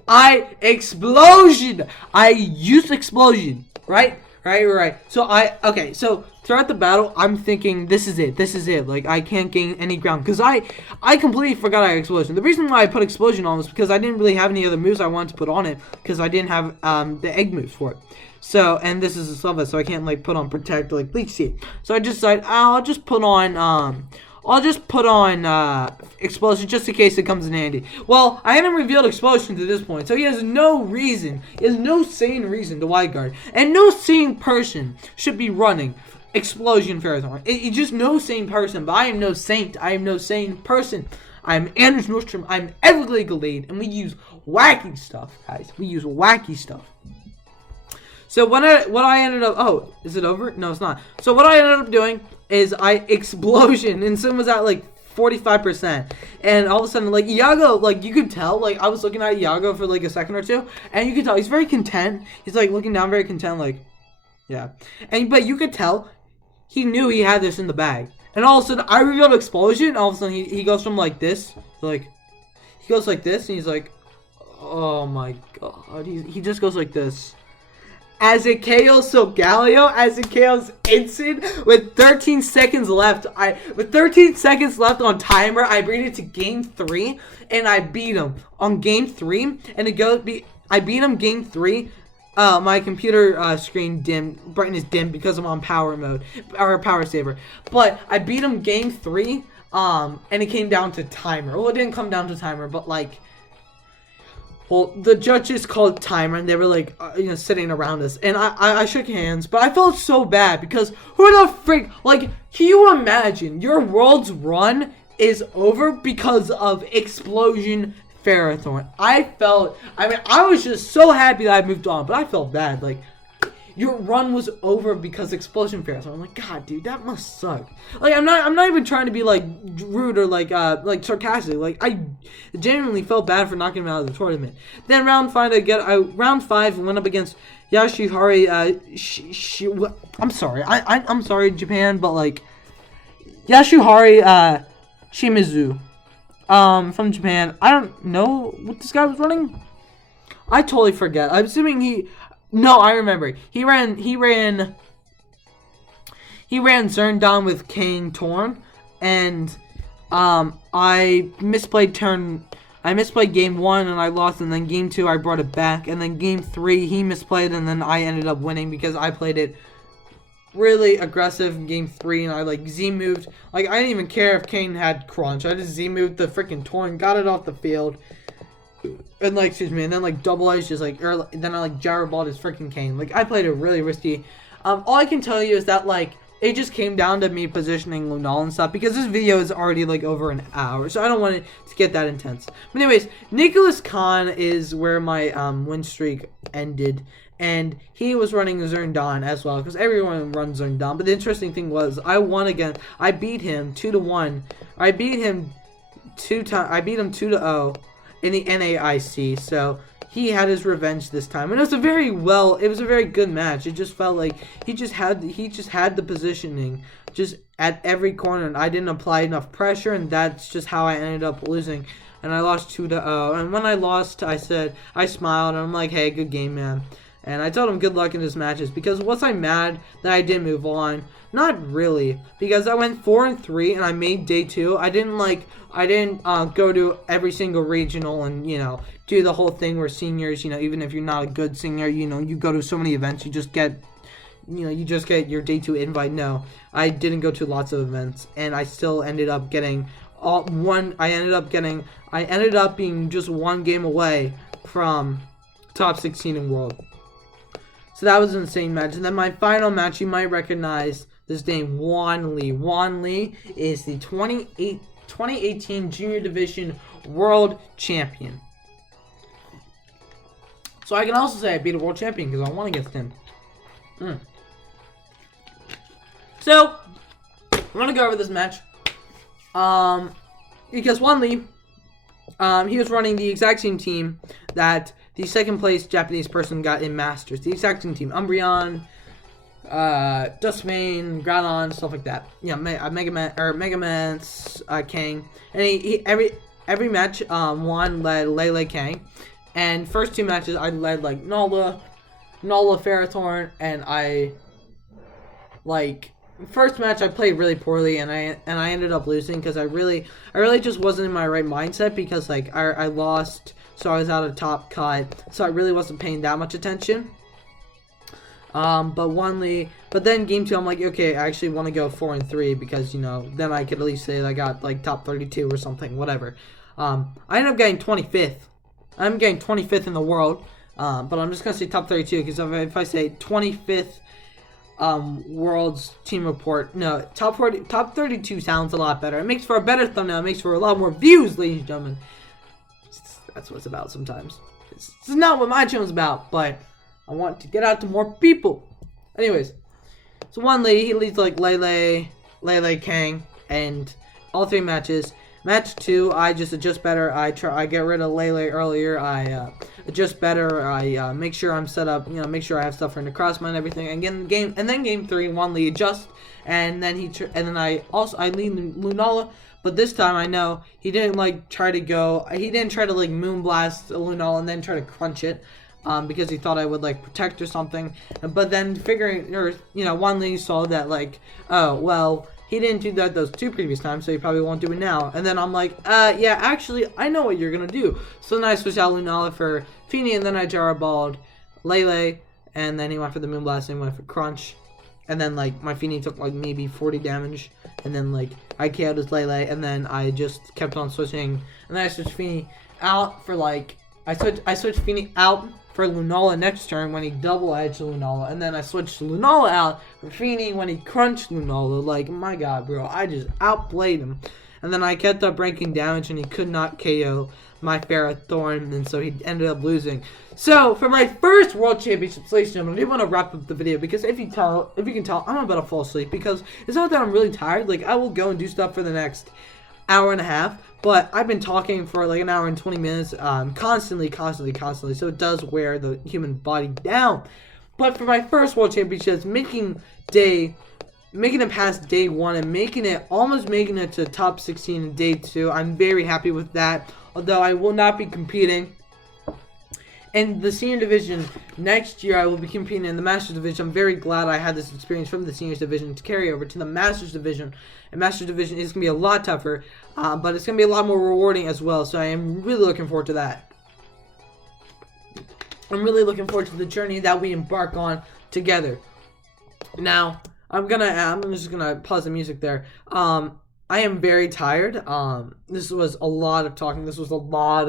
I Explosion! I use Explosion, right? Right. So throughout the battle, I'm thinking, this is it. Like, I can't gain any ground. Because I completely forgot I had explosion. The reason why I put explosion on was because I didn't really have any other moves I wanted to put on it. Because I didn't have the egg moves for it. So, and this is a Sylva, so I can't, like, put on protect or, like, bleach seed. So I just decided, I'll just put on explosion just in case it comes in handy. Well, I haven't revealed explosion to this point, so he has no reason, sane reason to wide guard, and no sane person should be running explosion Ferrothorn. It's just no sane person. But I am no saint. I am no sane person. I'm Anders Nordstrom. I'm Everglade Glade, and we use wacky stuff, guys. We use wacky stuff. So what I ended up, oh, is it over? No, it's not. So what I ended up doing is I explosion, and Sim was at like 45%, and all of a sudden, like, Iago, like, you could tell, like, I was looking at Iago for like a second or two, and you could tell he's very content. He's like looking down, very content, like, yeah. But you could tell he knew he had this in the bag, and all of a sudden I revealed explosion. All of a sudden he goes from like this, like, he goes like this, and he's like, oh my god, he just goes like this. As it KOs Solgaleo, as it KOs Ensign, with 13 seconds left. With 13 seconds left on timer, I bring it to game 3, and I beat him on game 3. And I beat him game 3. My computer screen brightness dimmed because I'm on power mode, or power saver. But I beat him game 3. And it came down to timer. Well, it didn't come down to timer, but like. Well, the judges called timer, and they were like, sitting around us, and I shook hands, but I felt so bad because who the frick, like, can you imagine your world's run is over because of explosion Ferrothorn? I was just so happy that I moved on, but I felt bad, like, your run was over because explosion Ferrothorn. I'm like, God, dude, that must suck. Like, I'm not even trying to be like rude or like sarcastic. Like, I genuinely felt bad for knocking him out of the tournament. Then round 5 went up against Yasuhari. I'm sorry, I'm sorry, Japan, but like Yasuhari Shimizu, from Japan. I don't know what this guy was running. I totally forget. I'm assuming No, I remember. He ran Zerndon with Kane Torn, and I misplayed game 1 and I lost, and then game 2 I brought it back, and then game 3 he misplayed, and then I ended up winning because I played it really aggressive in game 3, and I like Z-moved. Like, I didn't even care if Kane had crunch. I just Z-moved the freaking Torn, got it off the field. And like, and then like Double Edge just like, then I like gyro balled his freaking Kane. Like, I played it really risky. All I can tell you is that like it just came down to me positioning Lunala and stuff, because this video is already like over an hour, so I don't want it to get that intense. But anyways, Nicholas Khan is where my win streak ended, and he was running Zerndon as well, because everyone runs Zerndon. But the interesting thing was I won again. I beat him 2-1. I beat him 2 times. I beat him 2-0. In the NAIC, so he had his revenge this time, and it was a very good match. It just felt like he just had the positioning just at every corner, and I didn't apply enough pressure, and that's just how I ended up losing. And I lost 2-0. And when I lost, I smiled, and I'm like, hey, good game, man. And I told him good luck in his matches, because was I mad that I didn't move on? Not really, because I went 4-3 and I made day 2. I didn't go to every single regional and do the whole thing where seniors, even if you're not a good senior, you go to so many events, you just get your day 2 invite. No, I didn't go to lots of events, and I still ended up getting I ended up being just one game away from top 16 in world. So that was an insane match. And then my final match, you might recognize this name, Juan Lee. Juan Lee is the 2018 Junior Division World Champion. So I can also say I beat a World Champion because I won against him. So, I'm going to go over this match. Because Juan Lee, he was running the exact same team that the second place Japanese person got in Masters. The exact same team. Umbreon, Dustmane, Groudon, stuff like that. Yeah, Mega Man's Kang. And he every match, Juan led Lele Kang. And first 2 matches I led like Nola Ferrothorn, and I like first match I played really poorly, and I ended up losing because I really just wasn't in my right mindset, because like I lost, so I was out of top cut, so I really wasn't paying that much attention. But then game 2, I'm like, okay, I actually want to go 4-3, because you know, then I could at least say that I got like top 32 or something, whatever. I ended up getting 25th. I'm getting 25th in the world, but I'm just gonna say top 32, because if I say 25th world's team report, no, top 32 sounds a lot better. It makes for a better thumbnail. It makes for a lot more views, ladies and gentlemen. That's what it's about sometimes. This is not what my channel's about, but I want to get out to more people. Anyways, so one lady, he leads like Lele, Kang, and all 3 matches. Match 2, I just adjust better. I get rid of Lele earlier. I adjust better. I make sure I'm set up. You know, make sure I have stuff for the crossman and everything. And game 3, Wan Lee adjust, and then I lead Lunala. But this time I know he didn't like try to like moonblast Lunala and then try to crunch it. Because he thought I would like protect or something, but then Wan Lee saw that like, oh well, he didn't do that those 2 previous times, so he probably won't do it now. And then I'm like, yeah, actually, I know what you're gonna do. So then I switched out Lunala for Feeny, and then I Jaraballed Lele, and then he went for the Moonblast, and he went for Crunch. And then like my Feeny took like maybe 40 damage, and then like I KO'd his Lele, and then I just kept on switching, and then I switched Feeny out for like, I switched Feeny out for Lunala next turn when he double-edged Lunala, and then I switched Lunala out for Feeny when he crunched Lunala. Like, my god, bro, I just outplayed him. And then I kept up ranking damage, and he could not KO my Ferrothorn, and so he ended up losing. So, for my first World Championships, ladies and gentlemen, I do want to wrap up the video, because if you can tell, I'm about to fall asleep, because it's not that I'm really tired. Like, I will go and do stuff for the next hour and a half, but I've been talking for like an hour and 20 minutes, constantly, so it does wear the human body down. But for my first World Championships, making it past day 1 and almost making it to top 16 in day 2, I'm very happy with that, although I will not be competing in the senior division next year. I will be competing in the Masters division. I'm very glad I had this experience from the seniors division to carry over to the Masters division. And Masters division is going to be a lot tougher, but it's going to be a lot more rewarding as well. So I am really looking forward to that. I'm really looking forward to the journey that we embark on together. Now, I'm just gonna pause the music there. I am very tired. This was a lot of talking. This was a lot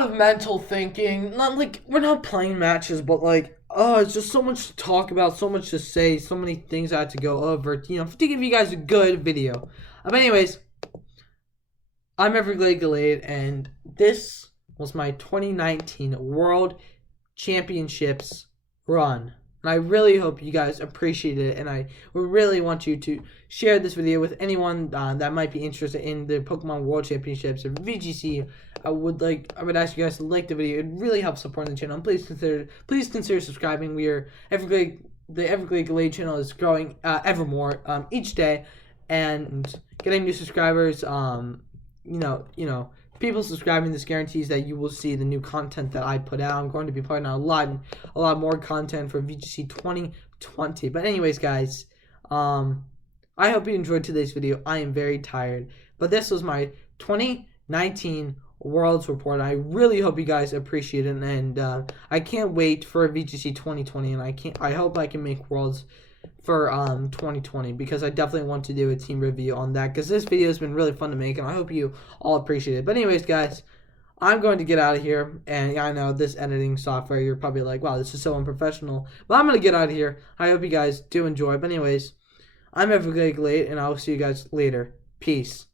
of mental thinking. Not like, we're not playing matches, but like, it's just so much to talk about, so much to say, so many things I had to go over, you know, to give you guys a good video. But anyways, I'm Everglade Gallade, and this was my 2019 World Championships run. And I really hope you guys appreciate it, and I would really want you to share this video with anyone that might be interested in the Pokemon World Championships or VGC. I would ask you guys to like the video. It really helps support the channel. And please consider subscribing. The Everglade Gallade channel is growing ever more each day, and getting new subscribers. People subscribing, this guarantees that you will see the new content that I put out. I'm going to be putting out a lot more content for VGC 2020. But anyways, guys, I hope you enjoyed today's video. I am very tired, but this was my 2019 Worlds report. I really hope you guys appreciate it, and I can't wait for VGC 2020, and I hope I can make Worlds for 2020, because I definitely want to do a team review on that, because this video has been really fun to make, and I hope you all appreciate it. But anyways, guys, I'm going to get out of here, and I know this editing software, you're probably like, wow, this is so unprofessional, but I'm going to get out of here. I hope you guys do enjoy. But anyways, I'm Everglade Gallade, and I will see you guys later. Peace.